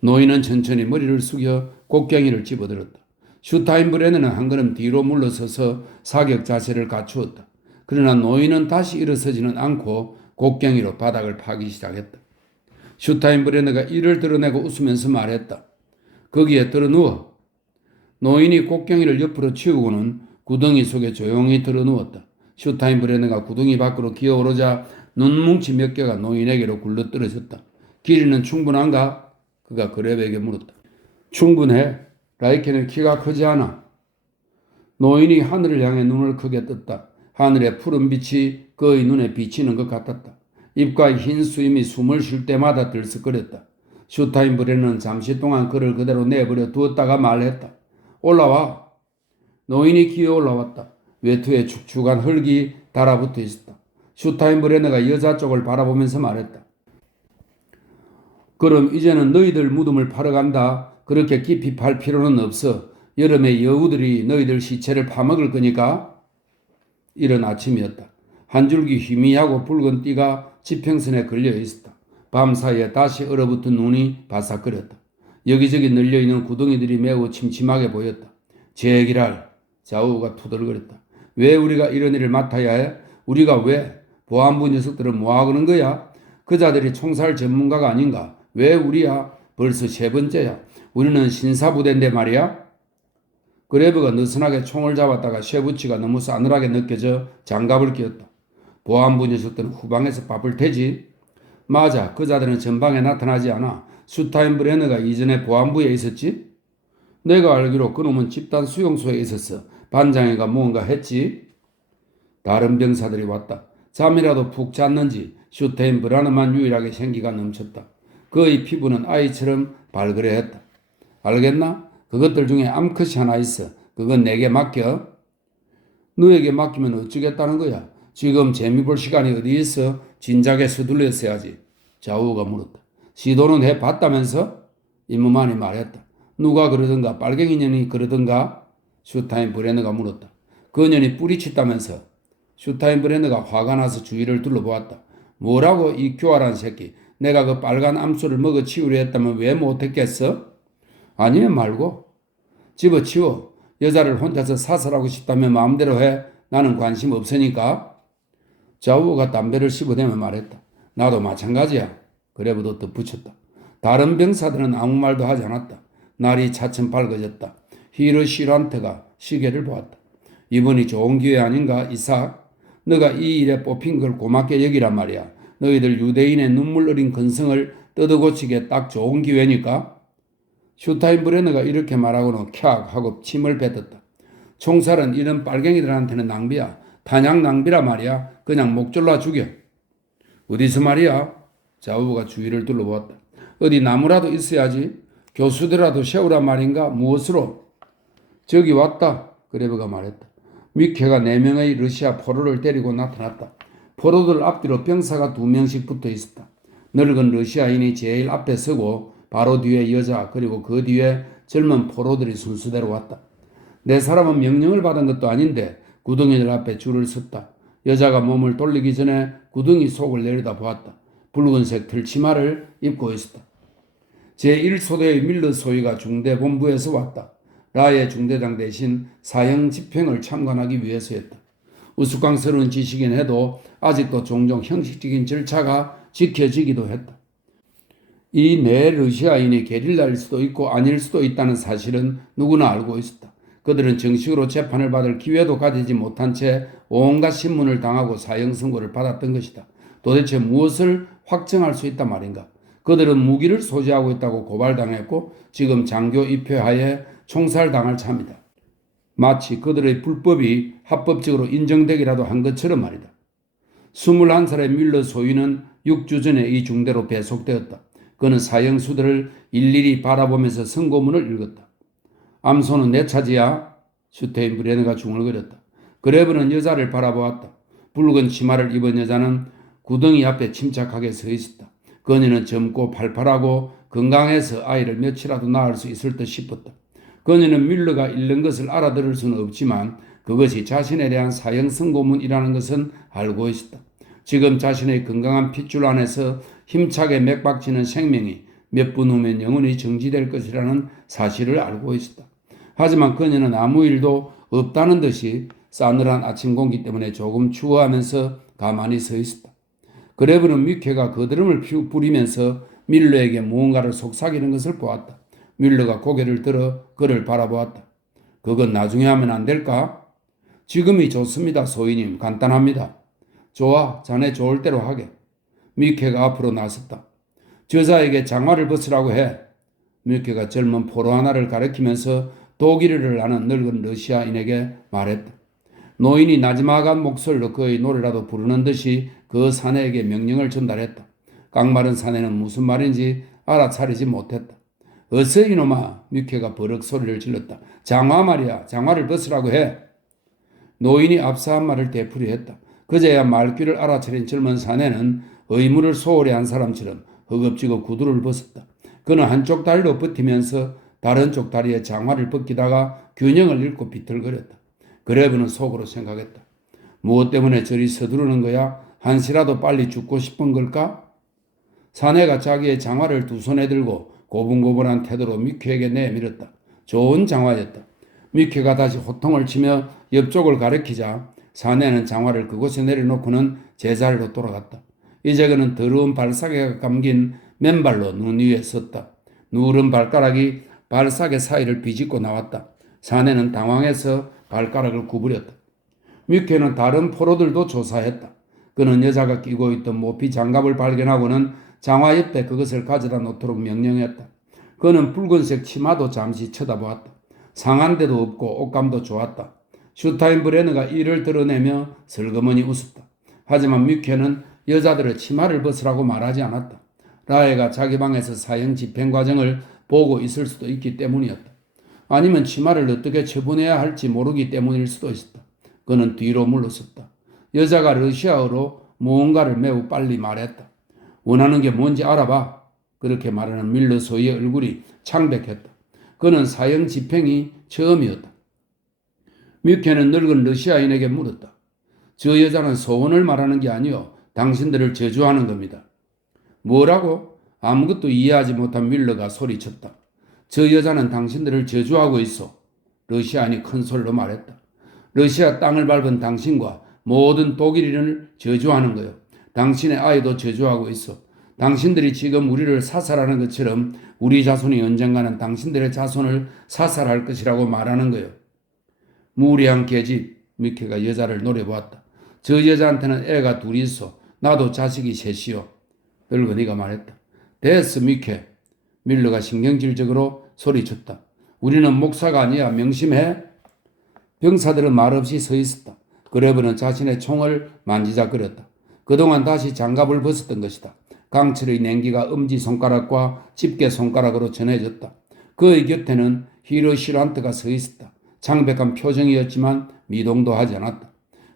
노인은 천천히 머리를 숙여 곡괭이를 집어들었다. 슈타인브레너는 한 걸음 뒤로 물러서서 사격 자세를 갖추었다. 그러나 노인은 다시 일어서지는 않고 곡괭이로 바닥을 파기 시작했다. 슈타인브레너가 이를 드러내고 웃으면서 말했다. 거기에 들어누워. 노인이 곡괭이를 옆으로 치우고는 구덩이 속에 조용히 들어누웠다. 슈타인브레너가 구덩이 밖으로 기어오르자 눈뭉치 몇 개가 노인에게로 굴러떨어졌다. 길이는 충분한가? 그가 그랩에게 물었다. 충분해. 라이켄은 키가 크지 않아. 노인이 하늘을 향해 눈을 크게 떴다. 하늘의 푸른 빛이 그의 눈에 비치는 것 같았다. 입과 흰 수염이 숨을 쉴 때마다 들썩거렸다. 슈타인브레는 잠시 동안 그를 그대로 내버려 두었다가 말했다. 올라와. 노인이 기어 올라왔다. 외투에 축축한 흙이 달아붙어 있었다. 슈타인브레너가 여자 쪽을 바라보면서 말했다. 그럼 이제는 너희들 무덤을 파러 간다. 그렇게 깊이 팔 필요는 없어. 여름에 여우들이 너희들 시체를 파먹을 거니까. 이른 아침이었다. 한 줄기 희미하고 붉은 띠가 지평선에 걸려 있었다. 밤 사이에 다시 얼어붙은 눈이 바삭거렸다. 여기저기 널려있는 구덩이들이 매우 침침하게 보였다. 제기랄, 자우가 투덜거렸다. 왜 우리가 이런 일을 맡아야 해? 우리가 왜? 보안부 녀석들은 뭐하고는 거야? 그 자들이 총살 전문가가 아닌가? 왜 우리야? 벌써 세 번째야. 우리는 신사부대인데 말이야. 그레브가 느슨하게 총을 잡았다가 쇠붙이가 너무 싸늘하게 느껴져 장갑을 끼웠다. 보안부 녀석들은 후방에서 바쁠 테지. 맞아. 그 자들은 전방에 나타나지 않아. 슈타인브레너가 이전에 보안부에 있었지? 내가 알기로 그놈은 집단 수용소에 있었어. 반장이가 뭔가 했지? 다른 병사들이 왔다. 잠이라도 푹 잤는지 슈타인브레너만 유일하게 생기가 넘쳤다. 그의 피부는 아이처럼 발그레했다. 알겠나? 그것들 중에 암컷이 하나 있어. 그건 내게 맡겨. 너에게 맡기면 어쩌겠다는 거야? 지금 재미 볼 시간이 어디 있어? 진작에 서둘렀어야지. 자우가 물었다. 시도는 해봤다면서? 임무만이 말했다. 누가 그러던가 빨갱이 년이 그러던가? 슈타인브레너가 물었다. 그 년이 뿌리쳤다면서? 슈타인브레너가 화가 나서 주위를 둘러보았다. 뭐라고 이 교활한 새끼. 내가 그 빨간 암소를 먹어치우려 했다면 왜 못했겠어? 아니면 말고. 집어치워. 여자를 혼자서 사살하고 싶다면 마음대로 해. 나는 관심 없으니까. 자우가 담배를 씹어대며 말했다. 나도 마찬가지야. 그래부도 덧붙였다. 다른 병사들은 아무 말도 하지 않았다. 날이 차츰 밝아졌다. 히로시란트가 시계를 보았다. 이번이 좋은 기회 아닌가 이삭? 너가 이 일에 뽑힌 걸 고맙게 여기란 말이야. 너희들 유대인의 눈물 어린 근성을 뜯어고치기에 딱 좋은 기회니까. 슈타인브레너가 이렇게 말하고는 캬 하고 침을 뱉었다. 총살은 이런 빨갱이들한테는 낭비야. 단약 낭비라 말이야. 그냥 목 졸라 죽여. 어디서 말이야? 자우가 주위를 둘러보았다. 어디 나무라도 있어야지. 교수들이라도 세우란 말인가? 무엇으로? 저기 왔다. 그레브가 말했다. 미케가 4명의 러시아 포로를 데리고 나타났다. 포로들 앞뒤로 병사가 2명씩 붙어 있었다. 늙은 러시아인이 제일 앞에 서고 바로 뒤에 여자 그리고 그 뒤에 젊은 포로들이 순서대로 왔다. 네 사람은 명령을 받은 것도 아닌데 구덩이들 앞에 줄을 섰다. 여자가 몸을 돌리기 전에 구덩이 속을 내려다 보았다. 붉은색 털치마를 입고 있었다. 제1소대의 밀러 소위가 중대본부에서 왔다. 라의 중대장 대신 사형 집행을 참관하기 위해서였다. 우스꽝스러운 지시긴 해도 아직도 종종 형식적인 절차가 지켜지기도 했다. 이 네 러시아인이 게릴라일 수도 있고 아닐 수도 있다는 사실은 누구나 알고 있었다. 그들은 정식으로 재판을 받을 기회도 가지지 못한 채 온갖 신문을 당하고 사형 선고를 받았던 것이다. 도대체 무엇을 확정할 수 있단 말인가? 그들은 무기를 소지하고 있다고 고발당했고 지금 장교 입회하에 총살당할 참이다. 마치 그들의 불법이 합법적으로 인정되기라도 한 것처럼 말이다. 21살의 밀러 소위는 6주 전에 이 중대로 배속되었다. 그는 사형수들을 일일이 바라보면서 선고문을 읽었다. 암소는 내 차지야. 슈테인브레너가 중얼거렸다. 그레브는 여자를 바라보았다. 붉은 치마를 입은 여자는 구덩이 앞에 침착하게 서 있었다. 그녀는 젊고 팔팔하고 건강해서 아이를 며칠이라도 낳을 수 있을 듯 싶었다. 그녀는 밀러가 읽는 것을 알아들을 수는 없지만 그것이 자신에 대한 사형 선고문이라는 것은 알고 있었다. 지금 자신의 건강한 핏줄 안에서 힘차게 맥박치는 생명이 몇 분 후면 영원히 정지될 것이라는 사실을 알고 있었다. 하지만 그녀는 아무 일도 없다는 듯이 싸늘한 아침 공기 때문에 조금 추워하면서 가만히 서 있었다. 그레브는 미케가 거드름을 뿌리면서 밀러에게 무언가를 속삭이는 것을 보았다. 밀러가 고개를 들어 그를 바라보았다. 그건 나중에 하면 안 될까? 지금이 좋습니다, 소인님. 간단합니다. 좋아, 자네 좋을 대로 하게. 미케가 앞으로 나섰다. 저자에게 장화를 벗으라고 해. 미케가 젊은 포로 하나를 가리키면서 독일어를 아는 늙은 러시아인에게 말했다. 노인이 나지막한 목소리로 그의 노래라도 부르는 듯이 그 사내에게 명령을 전달했다. 깡마른 사내는 무슨 말인지 알아차리지 못했다. 어서 이놈아, 미케가 버럭 소리를 질렀다. 장화 말이야, 장화를 벗으라고 해. 노인이 앞서한 말을 되풀이했다. 그제야 말귀를 알아차린 젊은 사내는 의무를 소홀히 한 사람처럼 허겁지겁 구두를 벗었다. 그는 한쪽 다리로 버티면서 다른 쪽 다리에 장화를 벗기다가 균형을 잃고 비틀거렸다. 그레브는 속으로 생각했다. 무엇 때문에 저리 서두르는 거야? 한시라도 빨리 죽고 싶은 걸까? 사내가 자기의 장화를 두 손에 들고 고분고분한 태도로 미케에게 내밀었다. 좋은 장화였다. 미케가 다시 호통을 치며 옆쪽을 가리키자 사내는 장화를 그곳에 내려놓고는 제자리로 돌아갔다. 이제 그는 더러운 발사계가 감긴 맨발로 눈 위에 섰다. 누른 발가락이 발사계 사이를 비집고 나왔다. 사내는 당황해서 발가락을 구부렸다. 미케는 다른 포로들도 조사했다. 그는 여자가 끼고 있던 모피 장갑을 발견하고는 장화 옆에 그것을 가져다 놓도록 명령했다. 그는 붉은색 치마도 잠시 쳐다보았다. 상한 데도 없고 옷감도 좋았다. 슈타인브레너가 이를 드러내며 슬그머니 웃었다. 하지만 미케는 여자들의 치마를 벗으라고 말하지 않았다. 라에가 자기 방에서 사형 집행 과정을 보고 있을 수도 있기 때문이었다. 아니면 치마를 어떻게 처분해야 할지 모르기 때문일 수도 있었다. 그는 뒤로 물러섰다. 여자가 러시아어로 무언가를 매우 빨리 말했다. 원하는 게 뭔지 알아봐. 그렇게 말하는 밀러 소위의 얼굴이 창백했다. 그는 사형 집행이 처음이었다. 미케는 늙은 러시아인에게 물었다. 저 여자는 소원을 말하는 게 아니요. 당신들을 저주하는 겁니다. 뭐라고? 아무것도 이해하지 못한 밀러가 소리쳤다. 저 여자는 당신들을 저주하고 있어. 러시아인이 큰 소리로 말했다. 러시아 땅을 밟은 당신과 모든 독일인을 저주하는 거요. 당신의 아이도 저주하고 있어. 당신들이 지금 우리를 사살하는 것처럼 우리 자손이 언젠가는 당신들의 자손을 사살할 것이라고 말하는 거요. 무리한 계집. 미케가 여자를 노려보았다. 저 여자한테는 애가 둘이 있어. 나도 자식이 셋이요. 늙은이가 말했다. 됐어, 미케. 밀러가 신경질적으로 소리쳤다. 우리는 목사가 아니야. 명심해. 병사들은 말없이 서 있었다. 그레브는 자신의 총을 만지작거렸다. 그동안 다시 장갑을 벗었던 것이다. 강철의 냉기가 엄지손가락과 집게손가락으로 전해졌다. 그의 곁에는 히로시란트가 서 있었다. 창백한 표정이었지만 미동도 하지 않았다.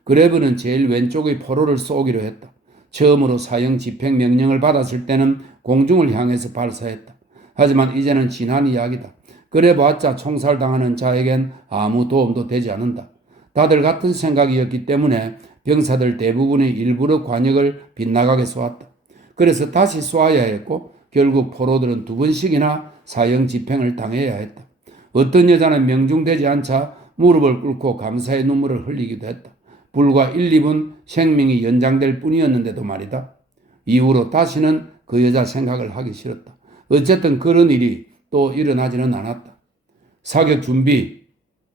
그레브는 제일 왼쪽의 포로를 쏘기로 했다. 처음으로 사형 집행 명령을 받았을 때는 공중을 향해서 발사했다. 하지만 이제는 지난 이야기다. 그래봤자 총살당하는 자에겐 아무 도움도 되지 않는다. 다들 같은 생각이었기 때문에 병사들 대부분이 일부러 관역을 빗나가게 쏘았다. 그래서 다시 쏘아야 했고 결국 포로들은 두 번씩이나 사형 집행을 당해야 했다. 어떤 여자는 명중되지 않자 무릎을 꿇고 감사의 눈물을 흘리기도 했다. 불과 1, 2분 생명이 연장될 뿐이었는데도 말이다. 이후로 다시는 그 여자 생각을 하기 싫었다. 어쨌든 그런 일이 또 일어나지는 않았다. 사격 준비.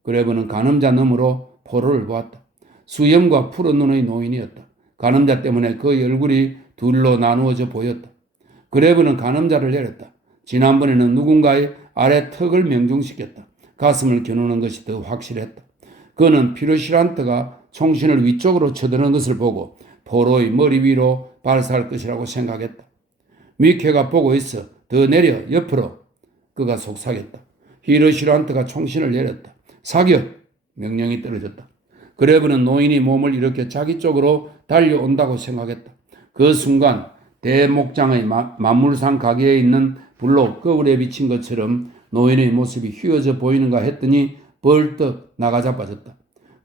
그레브는 간음자 너머로 포로를 보았다. 수염과 푸른 눈의 노인이었다. 간음자 때문에 그의 얼굴이 둘로 나누어져 보였다. 그레브는 간음자를 내렸다. 지난번에는 누군가의 아래 턱을 명중시켰다. 가슴을 겨누는 것이 더 확실했다. 그는 피르시란트가 총신을 위쪽으로 쳐드는 것을 보고 포로의 머리 위로 발사할 것이라고 생각했다. 미케가 보고 있어. 더 내려, 옆으로. 그가 속삭였다. 히르시란트가 총신을 내렸다. 사격! 명령이 떨어졌다. 그레브는 노인이 몸을 일으켜 자기 쪽으로 달려온다고 생각했다. 그 순간 대목장의 만물상 가게에 있는 불로 거울에 비친 것처럼 노인의 모습이 휘어져 보이는가 했더니 벌떡 나가자빠졌다.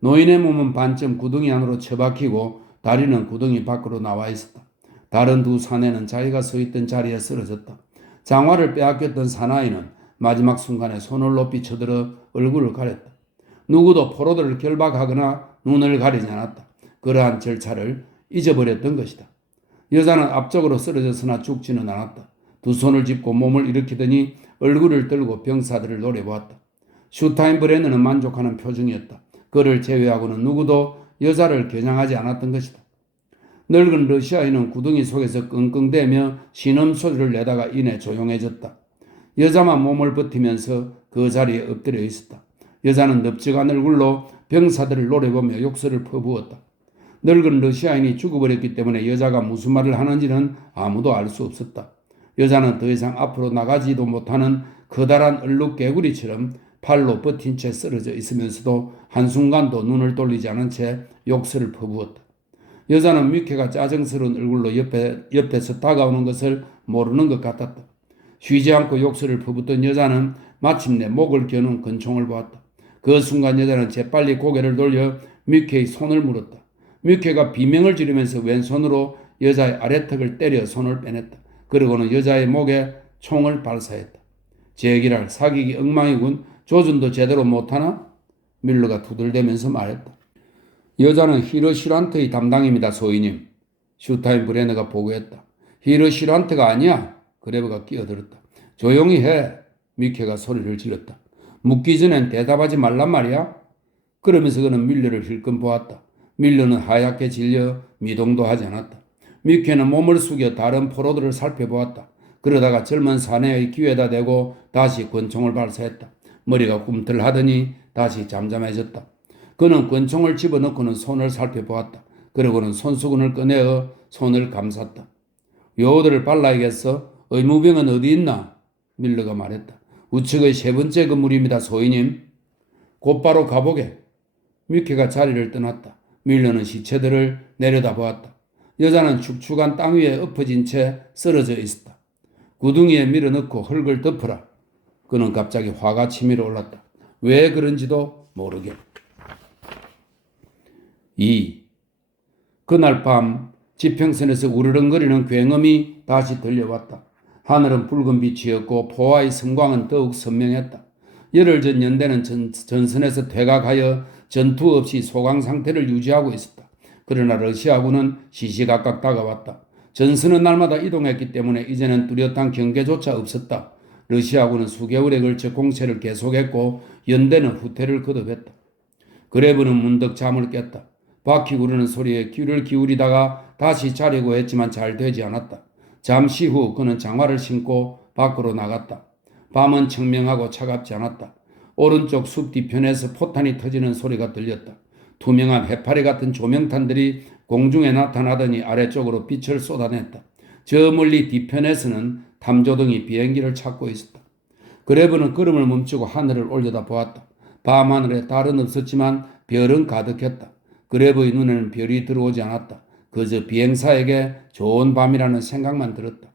노인의 몸은 반쯤 구덩이 안으로 처박히고 다리는 구덩이 밖으로 나와 있었다. 다른 두 사내는 자기가 서 있던 자리에 쓰러졌다. 장화를 빼앗겼던 사나이는 마지막 순간에 손을 높이 쳐들어 얼굴을 가렸다. 누구도 포로들을 결박하거나 눈을 가리지 않았다. 그러한 절차를 잊어버렸던 것이다. 여자는 앞쪽으로 쓰러졌으나 죽지는 않았다. 두 손을 짚고 몸을 일으키더니 얼굴을 들고 병사들을 노려보았다. 슈타인브레너는 만족하는 표정이었다. 그를 제외하고는 누구도 여자를 겨냥하지 않았던 것이다. 늙은 러시아인은 구덩이 속에서 끙끙대며 신음소리를 내다가 이내 조용해졌다. 여자만 몸을 버티면서 그 자리에 엎드려 있었다. 여자는 넓적한 얼굴로 병사들을 노려보며 욕설을 퍼부었다. 늙은 러시아인이 죽어버렸기 때문에 여자가 무슨 말을 하는지는 아무도 알 수 없었다. 여자는 더 이상 앞으로 나가지도 못하는 커다란 얼룩개구리처럼 팔로 버틴 채 쓰러져 있으면서도 한순간도 눈을 돌리지 않은 채 욕설을 퍼부었다. 여자는 뮤케가 짜증스러운 얼굴로 옆에서 다가오는 것을 모르는 것 같았다. 쉬지 않고 욕설을 퍼붓던 여자는 마침내 목을 겨눈 권총을 보았다. 그 순간 여자는 재빨리 고개를 돌려 뮤케의 손을 물었다. 뮤케가 비명을 지르면서 왼손으로 여자의 아래턱을 때려 손을 빼냈다. 그러고는 여자의 목에 총을 발사했다. 제기랄 사기기 엉망이군. 조준도 제대로 못하나? 밀러가 두들대면서 말했다. 여자는 히르슈란트의 담당입니다, 소위님. 슈타인브레너가 보고했다. 히르슈란트가 아니야. 그레브가 끼어들었다. 조용히 해. 미케가 소리를 질렀다. 묻기 전엔 대답하지 말란 말이야. 그러면서 그는 밀러를 힐끔 보았다. 밀러는 하얗게 질려 미동도 하지 않았다. 미케는 몸을 숙여 다른 포로들을 살펴보았다. 그러다가 젊은 사내의 귀에다 대고 다시 권총을 발사했다. 머리가 꿈틀하더니 다시 잠잠해졌다. 그는 권총을 집어넣고는 손을 살펴보았다. 그러고는 손수건을 꺼내어 손을 감쌌다. 요들을 발라야겠어. 의무병은 어디 있나? 밀러가 말했다. 우측의 세 번째 건물입니다, 소위님. 곧바로 가보게. 뮤케가 자리를 떠났다. 밀러는 시체들을 내려다보았다. 여자는 축축한 땅 위에 엎어진 채 쓰러져 있었다. 구덩이에 밀어넣고 흙을 덮어라. 그는 갑자기 화가 치밀어 올랐다. 왜 그런지도 모르게. 2. 그날 밤 지평선에서 우르릉거리는 굉음이 다시 들려왔다. 하늘은 붉은 빛이었고 포화의 성광은 더욱 선명했다. 열흘 전 연대는 전선에서 퇴각하여 전투 없이 소강 상태를 유지하고 있었다. 그러나 러시아군은 시시각각 다가왔다. 전선은 날마다 이동했기 때문에 이제는 뚜렷한 경계조차 없었다. 러시아군은 수개월에 걸쳐 공세를 계속했고 연대는 후퇴를 거듭했다. 그레브는 문득 잠을 깼다. 바퀴 구르는 소리에 귀를 기울이다가 다시 자려고 했지만 잘 되지 않았다. 잠시 후 그는 장화를 신고 밖으로 나갔다. 밤은 청명하고 차갑지 않았다. 오른쪽 숲 뒤편에서 포탄이 터지는 소리가 들렸다. 투명한 해파리 같은 조명탄들이 공중에 나타나더니 아래쪽으로 빛을 쏟아냈다. 저 멀리 뒤편에서는 탐조등이 비행기를 찾고 있었다. 그레브는 걸음을 멈추고 하늘을 올려다 보았다. 밤하늘에 달은 없었지만 별은 가득했다. 그레브의 눈에는 별이 들어오지 않았다. 그저 비행사에게 좋은 밤이라는 생각만 들었다.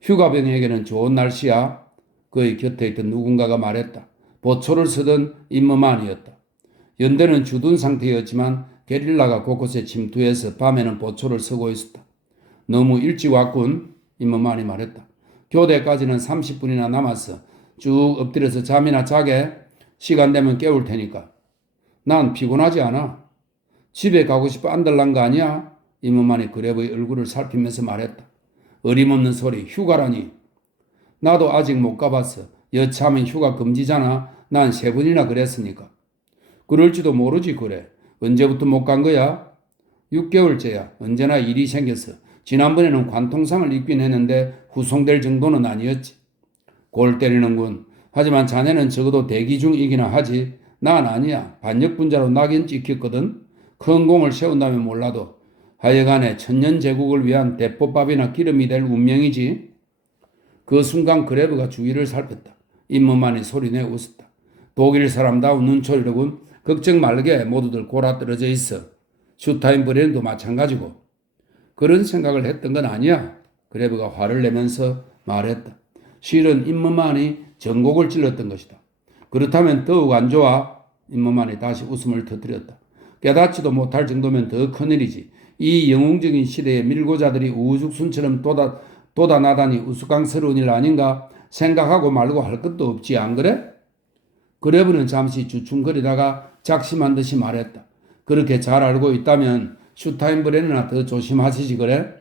휴가병에게는 좋은 날씨야. 그의 곁에 있던 누군가가 말했다. 보초를 쓰던 임무만이었다. 연대는 주둔 상태였지만 게릴라가 곳곳에 침투해서 밤에는 보초를 쓰고 있었다. 너무 일찍 왔군. 임무만이 말했다. 교대까지는 30분이나 남았어. 쭉 엎드려서 잠이나 자게. 시간 되면 깨울 테니까. 난 피곤하지 않아. 집에 가고 싶어 안달난 거 아니야? 임무만이 그레브의 얼굴을 살피면서 말했다. 어림없는 소리. 휴가라니. 나도 아직 못 가봤어. 여차하면 휴가 금지잖아. 난 3번이나 그랬으니까. 그럴지도 모르지 그래. 언제부터 못 간 거야? 6개월째야. 언제나 일이 생겼어. 지난번에는 관통상을 입긴 했는데 후송될 정도는 아니었지. 골 때리는군. 하지만 자네는 적어도 대기 중이기나 하지. 난 아니야. 반역분자로 낙인 찍혔거든. 큰 공을 세운다면 몰라도 하여간에 천년제국을 위한 대포밥이나 기름이 될 운명이지. 그 순간 그레브가 주위를 살폈다. 임무만이 소리내 웃었다. 독일 사람다운 눈초리로군. 걱정 말게. 모두들 골아떨어져 있어. 슈타인브레너도 마찬가지고. 그런 생각을 했던 건 아니야. 그레브가 화를 내면서 말했다. 실은 임무만이 전곡을 찔렀던 것이다. 그렇다면 더욱 안 좋아. 임무만이 다시 웃음을 터뜨렸다. 깨닫지도 못할 정도면 더 큰일이지. 이 영웅적인 시대에 밀고자들이 우후죽순처럼 돋아나다니 우스꽝스러운 일 아닌가 생각하고 말고 할 것도 없지 안 그래? 그레브는 잠시 주춤거리다가 작심한 듯이 말했다. 그렇게 잘 알고 있다면 슈타인브레너나 더 조심하시지 그래?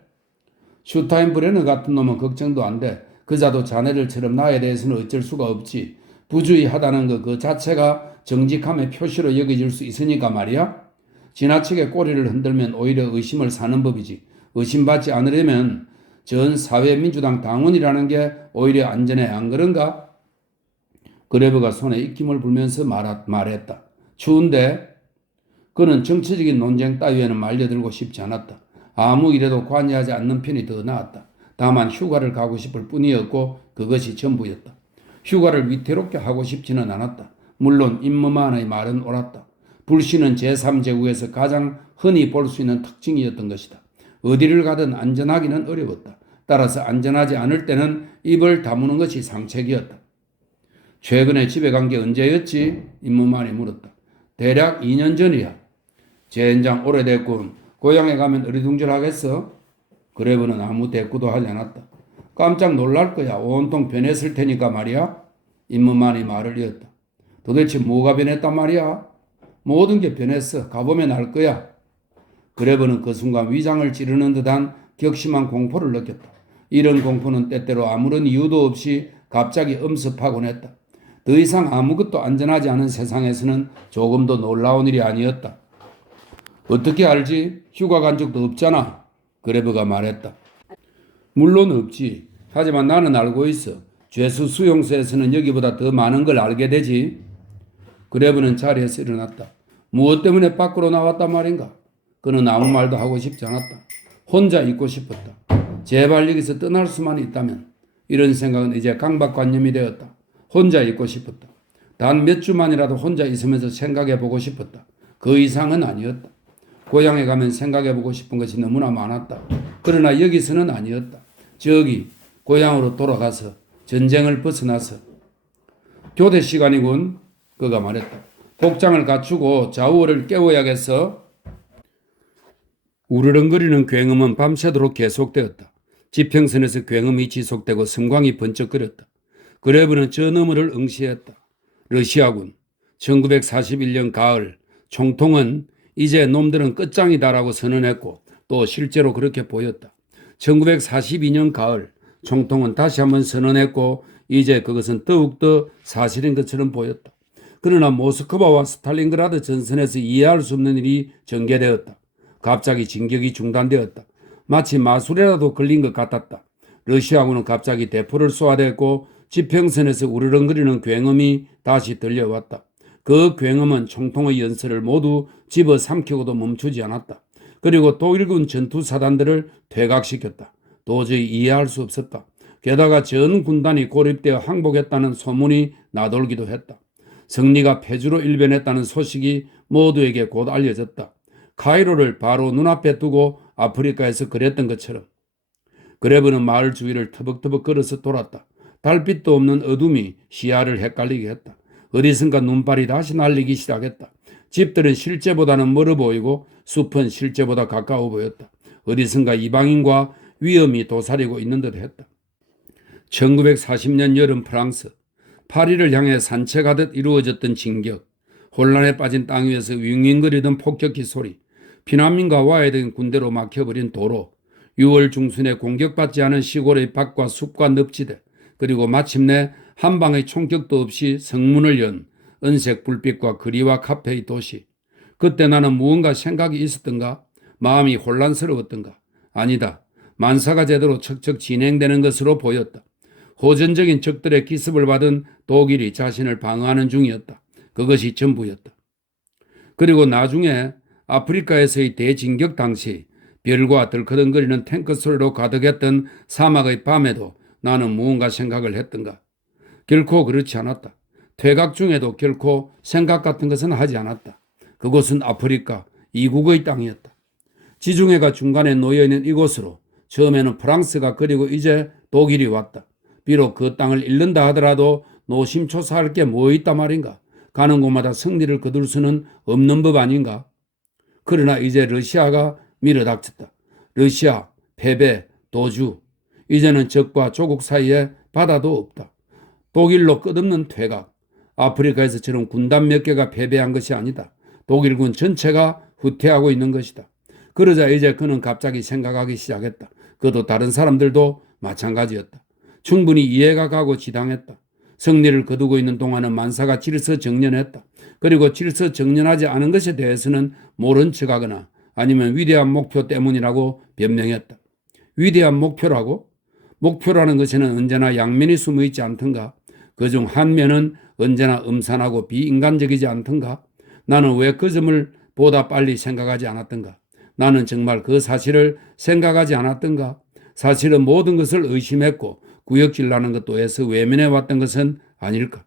슈타인브레너 같은 놈은 걱정도 안 돼. 그자도 자네들처럼 나에 대해서는 어쩔 수가 없지. 부주의하다는 그 자체가 정직함의 표시로 여겨질 수 있으니까 말이야. 지나치게 꼬리를 흔들면 오히려 의심을 사는 법이지. 의심받지 않으려면 전 사회민주당 당원이라는 게 오히려 안전해, 안 그런가? 그레버가 손에 입김을 불면서 말했다. 추운데? 그는 정치적인 논쟁 따위에는 말려들고 싶지 않았다. 아무 일에도 관여하지 않는 편이 더 나았다. 다만 휴가를 가고 싶을 뿐이었고 그것이 전부였다. 휴가를 위태롭게 하고 싶지는 않았다. 물론 임무만의 말은 옳았다. 불씨는 제3제국에서 가장 흔히 볼 수 있는 특징이었던 것이다. 어디를 가든 안전하기는 어려웠다. 따라서 안전하지 않을 때는 입을 다무는 것이 상책이었다. 최근에 집에 간 게 언제였지? 임무만이 물었다. 대략 2년 전이야. 젠장 오래됐군. 고향에 가면 어리둥절하겠어? 그레브는 아무 대꾸도 하지 않았다. 깜짝 놀랄 거야. 온통 변했을 테니까 말이야. 임무만이 말을 이었다. 도대체 뭐가 변했단 말이야? 모든 게 변했어. 가보면 알 거야. 그레브는 그 순간 위장을 찌르는 듯한 격심한 공포를 느꼈다. 이런 공포는 때때로 아무런 이유도 없이 갑자기 엄습하곤 했다. 더 이상 아무것도 안전하지 않은 세상에서는 조금도 놀라운 일이 아니었다. 어떻게 알지? 휴가 간 적도 없잖아. 그레브가 말했다. 물론 없지. 하지만 나는 알고 있어. 죄수 수용소에서는 여기보다 더 많은 걸 알게 되지. 그레브는 자리에서 일어났다. 무엇 때문에 밖으로 나왔단 말인가? 그는 아무 말도 하고 싶지 않았다. 혼자 있고 싶었다. 제발 여기서 떠날 수만 있다면. 이런 생각은 이제 강박관념이 되었다. 혼자 있고 싶었다. 단 몇 주만이라도 혼자 있으면서 생각해보고 싶었다. 그 이상은 아니었다. 고향에 가면 생각해보고 싶은 것이 너무나 많았다. 그러나 여기서는 아니었다. 저기 고향으로 돌아가서 전쟁을 벗어나서 교대 시간이군. 그가 말했다. 복장을 갖추고 좌우를 깨워야겠어. 우르렁거리는 굉음은 밤새도록 계속되었다. 지평선에서 굉음이 지속되고 섬광이 번쩍거렸다. 그레브는 저 너머를 응시했다. 러시아군. 1941년 가을 총통은 이제 놈들은 끝장이다라고 선언했고 또 실제로 그렇게 보였다. 1942년 가을 총통은 다시 한번 선언했고 이제 그것은 더욱더 사실인 것처럼 보였다. 그러나 모스크바와 스탈린그라드 전선에서 이해할 수 없는 일이 전개되었다. 갑자기 진격이 중단되었다. 마치 마술에라도 걸린 것 같았다. 러시아군은 갑자기 대포를 쏘아댔고 지평선에서 우르렁거리는 굉음이 다시 들려왔다. 그 굉음은 총통의 연설을 모두 집어삼키고도 멈추지 않았다. 그리고 독일군 전투사단들을 퇴각시켰다. 도저히 이해할 수 없었다. 게다가 전 군단이 고립되어 항복했다는 소문이 나돌기도 했다. 승리가 패주로 일변했다는 소식이 모두에게 곧 알려졌다. 카이로를 바로 눈앞에 두고 아프리카에서 그랬던 것처럼. 그레브는 마을 주위를 터벅터벅 걸어서 돌았다. 달빛도 없는 어둠이 시야를 헷갈리게 했다. 어디선가 눈발이 다시 날리기 시작했다. 집들은 실제보다는 멀어 보이고 숲은 실제보다 가까워 보였다. 어디선가 이방인과 위험이 도사리고 있는 듯 했다. 1940년 여름 프랑스. 파리를 향해 산책하듯 이루어졌던 진격. 혼란에 빠진 땅 위에서 윙윙거리던 폭격기 소리. 피난민과 와해된 군대로 막혀버린 도로. 6월 중순에 공격받지 않은 시골의 밭과 숲과 늪지대. 그리고 마침내 한 방의 총격도 없이 성문을 연 은색 불빛과 거리와 카페의 도시. 그때 나는 무언가 생각이 있었던가? 마음이 혼란스러웠던가? 아니다. 만사가 제대로 척척 진행되는 것으로 보였다. 호전적인 적들의 기습을 받은 독일이 자신을 방어하는 중이었다. 그것이 전부였다. 그리고 나중에 아프리카에서의 대진격 당시 별과 덜커덩거리는 탱크 소리로 가득했던 사막의 밤에도 나는 무언가 생각을 했던가? 결코 그렇지 않았다. 퇴각 중에도 결코 생각 같은 것은 하지 않았다. 그곳은 아프리카 이국의 땅이었다. 지중해가 중간에 놓여있는 이곳으로 처음에는 프랑스가 그리고 이제 독일이 왔다. 비록 그 땅을 잃는다 하더라도 노심초사할 게 뭐 있단 말인가? 가는 곳마다 승리를 거둘 수는 없는 법 아닌가? 그러나 이제 러시아가 밀어닥쳤다. 러시아, 패배, 도주. 이제는 적과 조국 사이에 바다도 없다. 독일로 끝없는 퇴각. 아프리카에서처럼 군단 몇 개가 패배한 것이 아니다. 독일군 전체가 후퇴하고 있는 것이다. 그러자 이제 그는 갑자기 생각하기 시작했다. 그도 다른 사람들도 마찬가지였다. 충분히 이해가 가고 지당했다. 승리를 거두고 있는 동안은 만사가 질서정연했다. 그리고 질서정연하지 않은 것에 대해서는 모른 척하거나 아니면 위대한 목표 때문이라고 변명했다. 위대한 목표라고? 목표라는 것에는 언제나 양면이 숨어 있지 않던가? 그중 한 면은 언제나 음산하고 비인간적이지 않던가? 나는 왜 그 점을 보다 빨리 생각하지 않았던가? 나는 정말 그 사실을 생각하지 않았던가? 사실은 모든 것을 의심했고 구역질나는 것도 해서 외면해 왔던 것은 아닐까?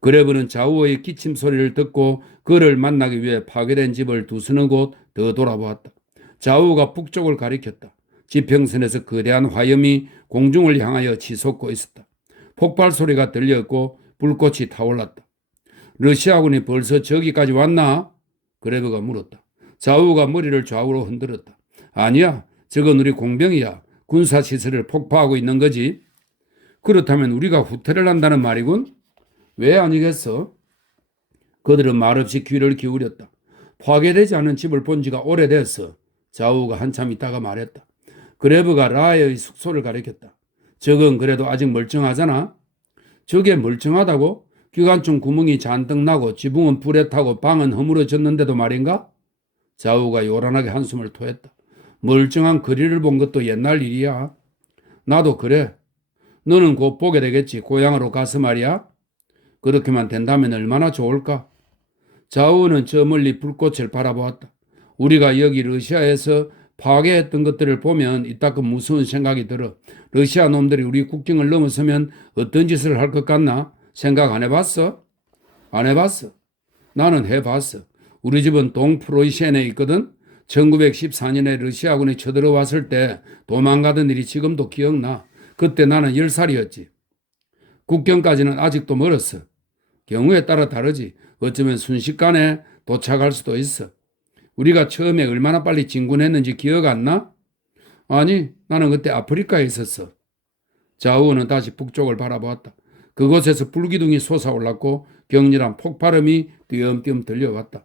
그레브는 좌우의 기침 소리를 듣고 그를 만나기 위해 파괴된 집을 두서너 곳 더 돌아보았다. 좌우가 북쪽을 가리켰다. 지평선에서 거대한 화염이 공중을 향하여 치솟고 있었다. 폭발 소리가 들렸고 불꽃이 타올랐다. 러시아군이 벌써 저기까지 왔나? 그레브가 물었다. 좌우가 머리를 좌우로 흔들었다. 아니야, 저건 우리 공병이야. 군사시설을 폭파하고 있는 거지. 그렇다면 우리가 후퇴를 한다는 말이군? 왜 아니겠어? 그들은 말없이 귀를 기울였다. 파괴되지 않은 집을 본 지가 오래됐어. 좌우가 한참 있다가 말했다. 그레브가 라의 숙소를 가리켰다. 저건 그래도 아직 멀쩡하잖아. 저게 멀쩡하다고? 기관총 구멍이 잔뜩 나고 지붕은 불에 타고 방은 허물어졌는데도 말인가? 좌우가 요란하게 한숨을 토했다. 멀쩡한 거리를 본 것도 옛날 일이야. 나도 그래. 너는 곧 보게 되겠지. 고향으로 가서 말이야. 그렇게만 된다면 얼마나 좋을까? 좌우는 저 멀리 불꽃을 바라보았다. 우리가 여기 러시아에서 파괴했던 것들을 보면 이따금 무서운 생각이 들어. 러시아 놈들이 우리 국경을 넘어서면 어떤 짓을 할 것 같나? 생각 안 해봤어? 안 해봤어. 나는 해봤어. 우리 집은 동프로이센에 있거든. 1914년에 러시아군이 쳐들어왔을 때 도망가던 일이 지금도 기억나. 그때 나는 10살이었지. 국경까지는 아직도 멀었어. 경우에 따라 다르지. 어쩌면 순식간에 도착할 수도 있어. 우리가 처음에 얼마나 빨리 진군했는지 기억 안 나? 아니, 나는 그때 아프리카에 있었어. 좌우는 다시 북쪽을 바라보았다. 그곳에서 불기둥이 솟아올랐고 격렬한 폭발음이 띄엄띄엄 들려왔다.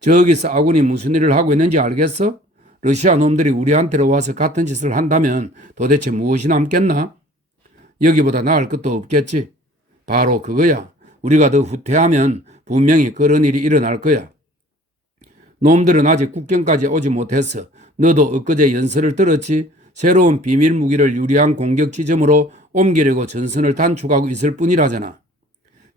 저기서 아군이 무슨 일을 하고 있는지 알겠어? 러시아 놈들이 우리한테로 와서 같은 짓을 한다면 도대체 무엇이 남겠나? 여기보다 나을 것도 없겠지. 바로 그거야. 우리가 더 후퇴하면 분명히 그런 일이 일어날 거야. 놈들은 아직 국경까지 오지 못했어. 너도 엊그제 연설을 들었지? 새로운 비밀 무기를 유리한 공격 지점으로 옮기려고 전선을 단축하고 있을 뿐이라잖아.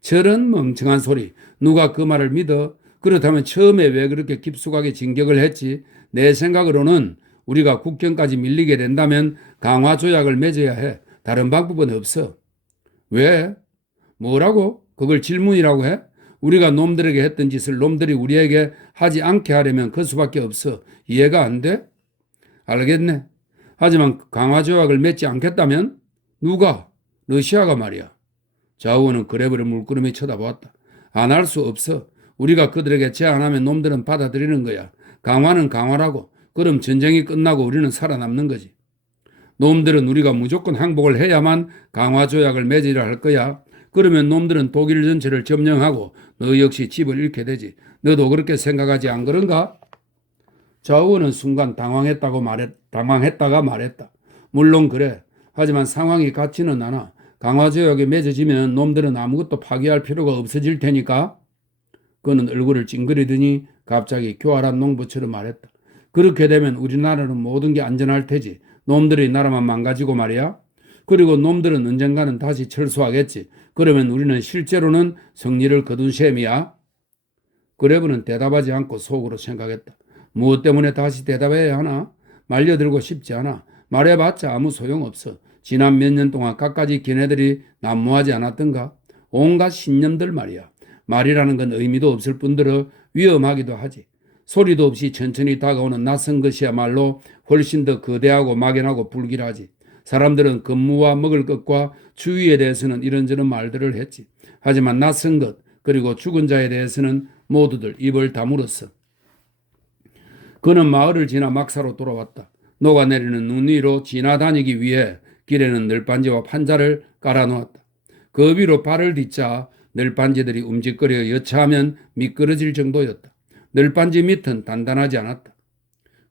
저런 멍청한 소리. 누가 그 말을 믿어? 그렇다면 처음에 왜 그렇게 깊숙하게 진격을 했지? 내 생각으로는 우리가 국경까지 밀리게 된다면 강화 조약을 맺어야 해. 다른 방법은 없어. 왜? 뭐라고? 그걸 질문이라고 해? 우리가 놈들에게 했던 짓을 놈들이 우리에게 하지 않게 하려면 그 수밖에 없어. 이해가 안 돼? 알겠네. 하지만 강화 조약을 맺지 않겠다면? 누가? 러시아가 말이야. 좌우는 그레브를 물끄러미 쳐다보았다. 안 할 수 없어. 우리가 그들에게 제안하면 놈들은 받아들이는 거야. 강화는 강화라고. 그럼 전쟁이 끝나고 우리는 살아남는 거지. 놈들은 우리가 무조건 항복을 해야만 강화 조약을 맺으려 할 거야. 그러면 놈들은 독일 전체를 점령하고 너 역시 집을 잃게 되지. 너도 그렇게 생각하지 안 그런가? 좌우는 순간 당황했다가 말했다. 물론 그래. 하지만 상황이 같지는 않아. 강화 조약이 맺어지면 놈들은 아무것도 파기할 필요가 없어질 테니까. 그는 얼굴을 찡그리더니 갑자기 교활한 농부처럼 말했다. 그렇게 되면 우리나라는 모든 게 안전할 테지. 놈들이 나라만 망가지고 말이야. 그리고 놈들은 언젠가는 다시 철수하겠지. 그러면 우리는 실제로는 승리를 거둔 셈이야. 그레브는 대답하지 않고 속으로 생각했다. 무엇 때문에 다시 대답해야 하나? 말려들고 싶지 않아. 말해봤자 아무 소용없어. 지난 몇 년 동안 갖가지 걔네들이 난무하지 않았던가? 온갖 신념들 말이야. 말이라는 건 의미도 없을 뿐더러 위험하기도 하지. 소리도 없이 천천히 다가오는 낯선 것이야말로 훨씬 더 거대하고 막연하고 불길하지. 사람들은 근무와 먹을 것과 주위에 대해서는 이런저런 말들을 했지. 하지만 낯선 것 그리고 죽은 자에 대해서는 모두들 입을 다물었어. 그는 마을을 지나 막사로 돌아왔다. 녹아내리는 눈 위로 지나다니기 위해 길에는 널빤지와 판자를 깔아놓았다. 그 위로 발을 딛자 널빤지들이 움직거려 여차하면 미끄러질 정도였다. 널빤지 밑은 단단하지 않았다.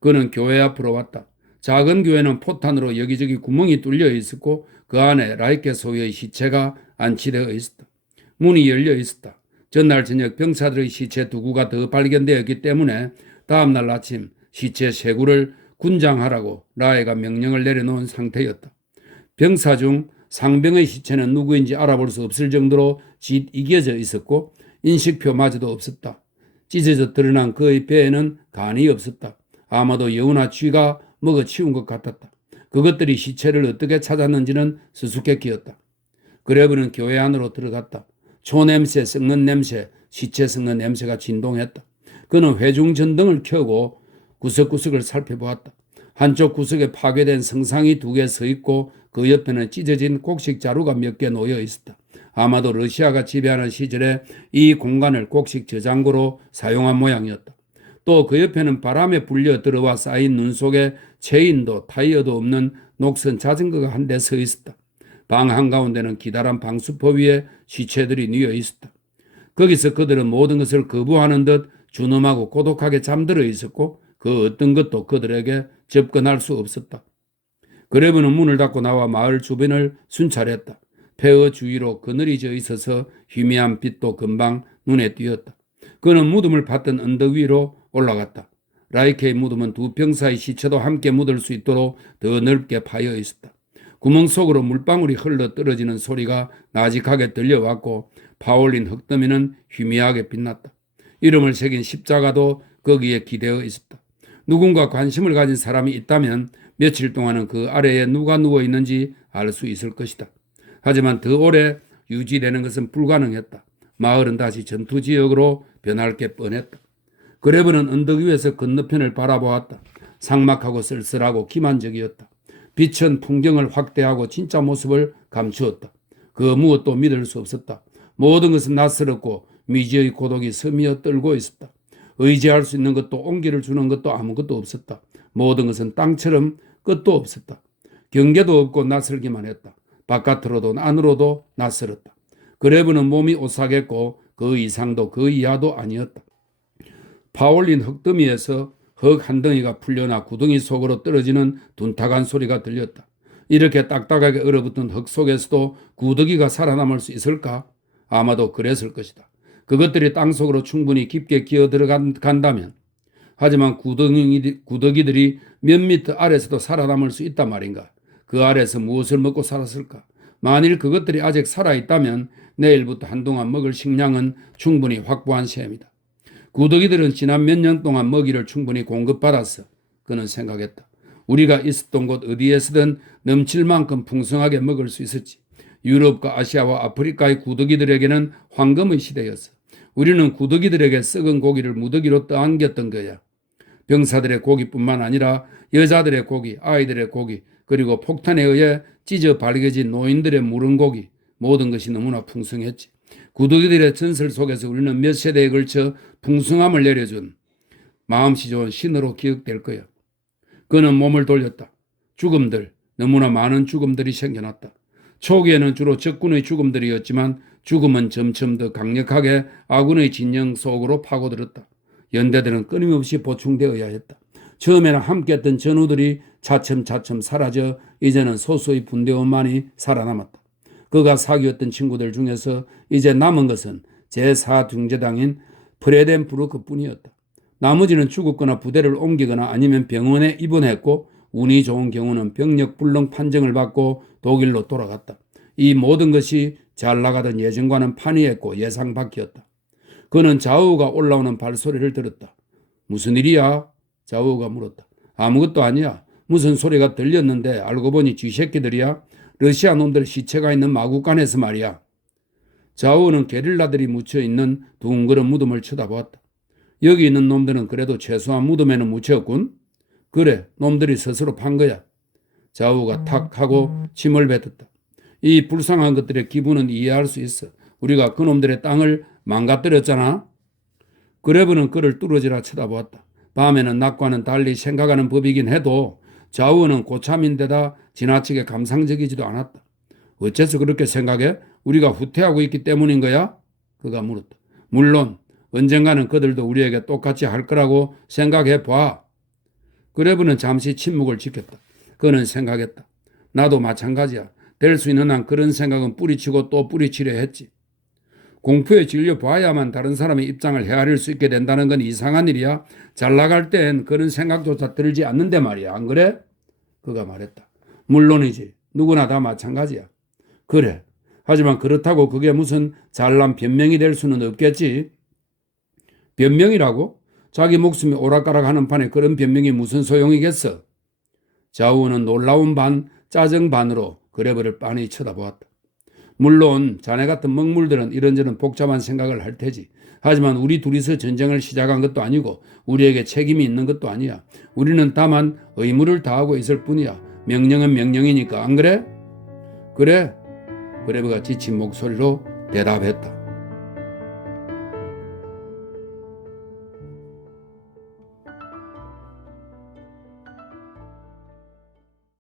그는 교회 앞으로 왔다. 작은 교회는 포탄으로 여기저기 구멍이 뚫려 있었고 그 안에 라이케 소위의 시체가 안치되어 있었다. 문이 열려 있었다. 전날 저녁 병사들의 시체 2구가 더 발견되었기 때문에 다음날 아침 시체 3구를 군장하라고 라해가 명령을 내려놓은 상태였다. 병사 중 상병의 시체는 누구인지 알아볼 수 없을 정도로 이겨져 있었고 인식표마저도 없었다. 찢어져 드러난 그의 배에는 간이 없었다. 아마도 여우나 쥐가 먹어치운 것 같았다. 그것들이 시체를 어떻게 찾았는지는 수수께끼였다. 그레브는 교회 안으로 들어갔다. 초냄새, 썩는 냄새, 시체 썩는 냄새가 진동했다. 그는 회중전등을 켜고 구석구석을 살펴보았다. 한쪽 구석에 파괴된 성상이 2개 서 있고 그 옆에는 찢어진 곡식 자루가 몇 개 놓여 있었다. 아마도 러시아가 지배하는 시절에 이 공간을 곡식 저장고로 사용한 모양이었다. 또 그 옆에는 바람에 불려 들어와 쌓인 눈 속에 체인도 타이어도 없는 녹슨 자전거가 한 대 서 있었다. 방 한가운데는 기다란 방수포 위에 시체들이 뉘어 있었다. 거기서 그들은 모든 것을 거부하는 듯 준엄하고 고독하게 잠들어 있었고 그 어떤 것도 그들에게 접근할 수 없었다. 그레브는 문을 닫고 나와 마을 주변을 순찰했다. 폐허 주위로 그늘이 져 있어서 희미한 빛도 금방 눈에 띄었다. 그는 무덤을 팠던 언덕 위로 올라갔다. 라이케의 무덤은 2 병사의 시체도 함께 묻을 수 있도록 더 넓게 파여 있었다. 구멍 속으로 물방울이 흘러 떨어지는 소리가 나직하게 들려왔고 파올린 흙더미는 희미하게 빛났다. 이름을 새긴 십자가도 거기에 기대어 있었다. 누군가 관심을 가진 사람이 있다면 며칠 동안은 그 아래에 누가 누워 있는지 알 수 있을 것이다. 하지만 더 오래 유지되는 것은 불가능했다. 마을은 다시 전투지역으로 변할 게 뻔했다. 그레브는 언덕 위에서 건너편을 바라보았다. 삭막하고 쓸쓸하고 기만적이었다. 빛은 풍경을 확대하고 진짜 모습을 감추었다. 그 무엇도 믿을 수 없었다. 모든 것은 낯설었고 미지의 고독이 스미어 떨고 있었다. 의지할 수 있는 것도 온기를 주는 것도 아무것도 없었다. 모든 것은 땅처럼 끝도 없었다. 경계도 없고 낯설기만 했다. 바깥으로도 안으로도 낯설었다. 그레브는 몸이 오싹했고 그 이상도 그 이하도 아니었다. 파올린 흙더미에서 흙 한 덩이가 풀려나 구덩이 속으로 떨어지는 둔탁한 소리가 들렸다. 이렇게 딱딱하게 얼어붙은 흙 속에서도 구더기가 살아남을 수 있을까? 아마도 그랬을 것이다. 그것들이 땅속으로 충분히 깊게 기어 들어간다면. 하지만 구더기들이 몇 미터 아래서도 살아남을 수 있단 말인가? 그 아래서 무엇을 먹고 살았을까? 만일 그것들이 아직 살아있다면 내일부터 한동안 먹을 식량은 충분히 확보한 셈이다. 구더기들은 지난 몇 년 동안 먹이를 충분히 공급받았어. 그는 생각했다. 우리가 있었던 곳 어디에서든 넘칠 만큼 풍성하게 먹을 수 있었지. 유럽과 아시아와 아프리카의 구더기들에게는 황금의 시대였어. 우리는 구더기들에게 썩은 고기를 무더기로 떠안겼던 거야. 병사들의 고기뿐만 아니라 여자들의 고기, 아이들의 고기, 그리고 폭탄에 의해 찢어 발겨진 노인들의 무른 고기, 모든 것이 너무나 풍성했지. 구더기들의 전설 속에서 우리는 몇 세대에 걸쳐 풍성함을 내려준 마음씨 좋은 신으로 기억될 거야. 그는 몸을 돌렸다. 죽음들, 너무나 많은 죽음들이 생겨났다. 초기에는 주로 적군의 죽음들이었지만 죽음은 점점 더 강력하게 아군의 진영 속으로 파고들었다. 연대들은 끊임없이 보충되어야 했다. 처음에는 함께했던 전우들이 차츰차츰 사라져 이제는 소수의 분대원만이 살아남았다. 그가 사귀었던 친구들 중에서 이제 남은 것은 제4중재당인 프레덴부르크뿐이었다. 나머지는 죽었거나 부대를 옮기거나 아니면 병원에 입원했고 운이 좋은 경우는 병력 불능 판정을 받고 독일로 돌아갔다. 이 모든 것이 잘 나가던 예전과는 판이했고 예상 밖이었다. 그는 좌우가 올라오는 발소리를 들었다. 무슨 일이야? 좌우가 물었다. 아무것도 아니야. 무슨 소리가 들렸는데 알고 보니 쥐새끼들이야. 러시아 놈들 시체가 있는 마구간에서 말이야. 좌우는 게릴라들이 묻혀있는 둥그런 무덤을 쳐다보았다. 여기 있는 놈들은 그래도 최소한 무덤에는 묻혔군. 그래, 놈들이 스스로 판 거야. 좌우가 탁 하고 침을 뱉었다. 이 불쌍한 것들의 기분은 이해할 수 있어. 우리가 그놈들의 땅을 망가뜨렸잖아. 그레브는 그를 뚫어지라 쳐다보았다. 밤에는 낮과는 달리 생각하는 법이긴 해도 좌우는 고참인데다 지나치게 감상적이지도 않았다. 어째서 그렇게 생각해? 우리가 후퇴하고 있기 때문인 거야? 그가 물었다. 물론 언젠가는 그들도 우리에게 똑같이 할 거라고 생각해 봐. 그레브는 잠시 침묵을 지켰다. 그는 생각했다. 나도 마찬가지야. 될 수 있는 한 그런 생각은 뿌리치고 또 뿌리치려 했지. 공포에 질려 봐야만 다른 사람의 입장을 헤아릴 수 있게 된다는 건 이상한 일이야. 잘 나갈 땐 그런 생각조차 들지 않는데 말이야. 안 그래? 그가 말했다. 물론이지. 누구나 다 마찬가지야. 그래. 하지만 그렇다고 그게 무슨 잘난 변명이 될 수는 없겠지. 변명이라고? 자기 목숨이 오락가락하는 판에 그런 변명이 무슨 소용이겠어? 자우는 놀라운 반, 짜증 반으로 그래버를 빤히 쳐다보았다. 물론 자네 같은 먹물들은 이런저런 복잡한 생각을 할 테지. 하지만 우리 둘이서 전쟁을 시작한 것도 아니고 우리에게 책임이 있는 것도 아니야. 우리는 다만 의무를 다하고 있을 뿐이야. 명령은 명령이니까. 안 그래? 그래. 그레브가 지친 목소리로 대답했다.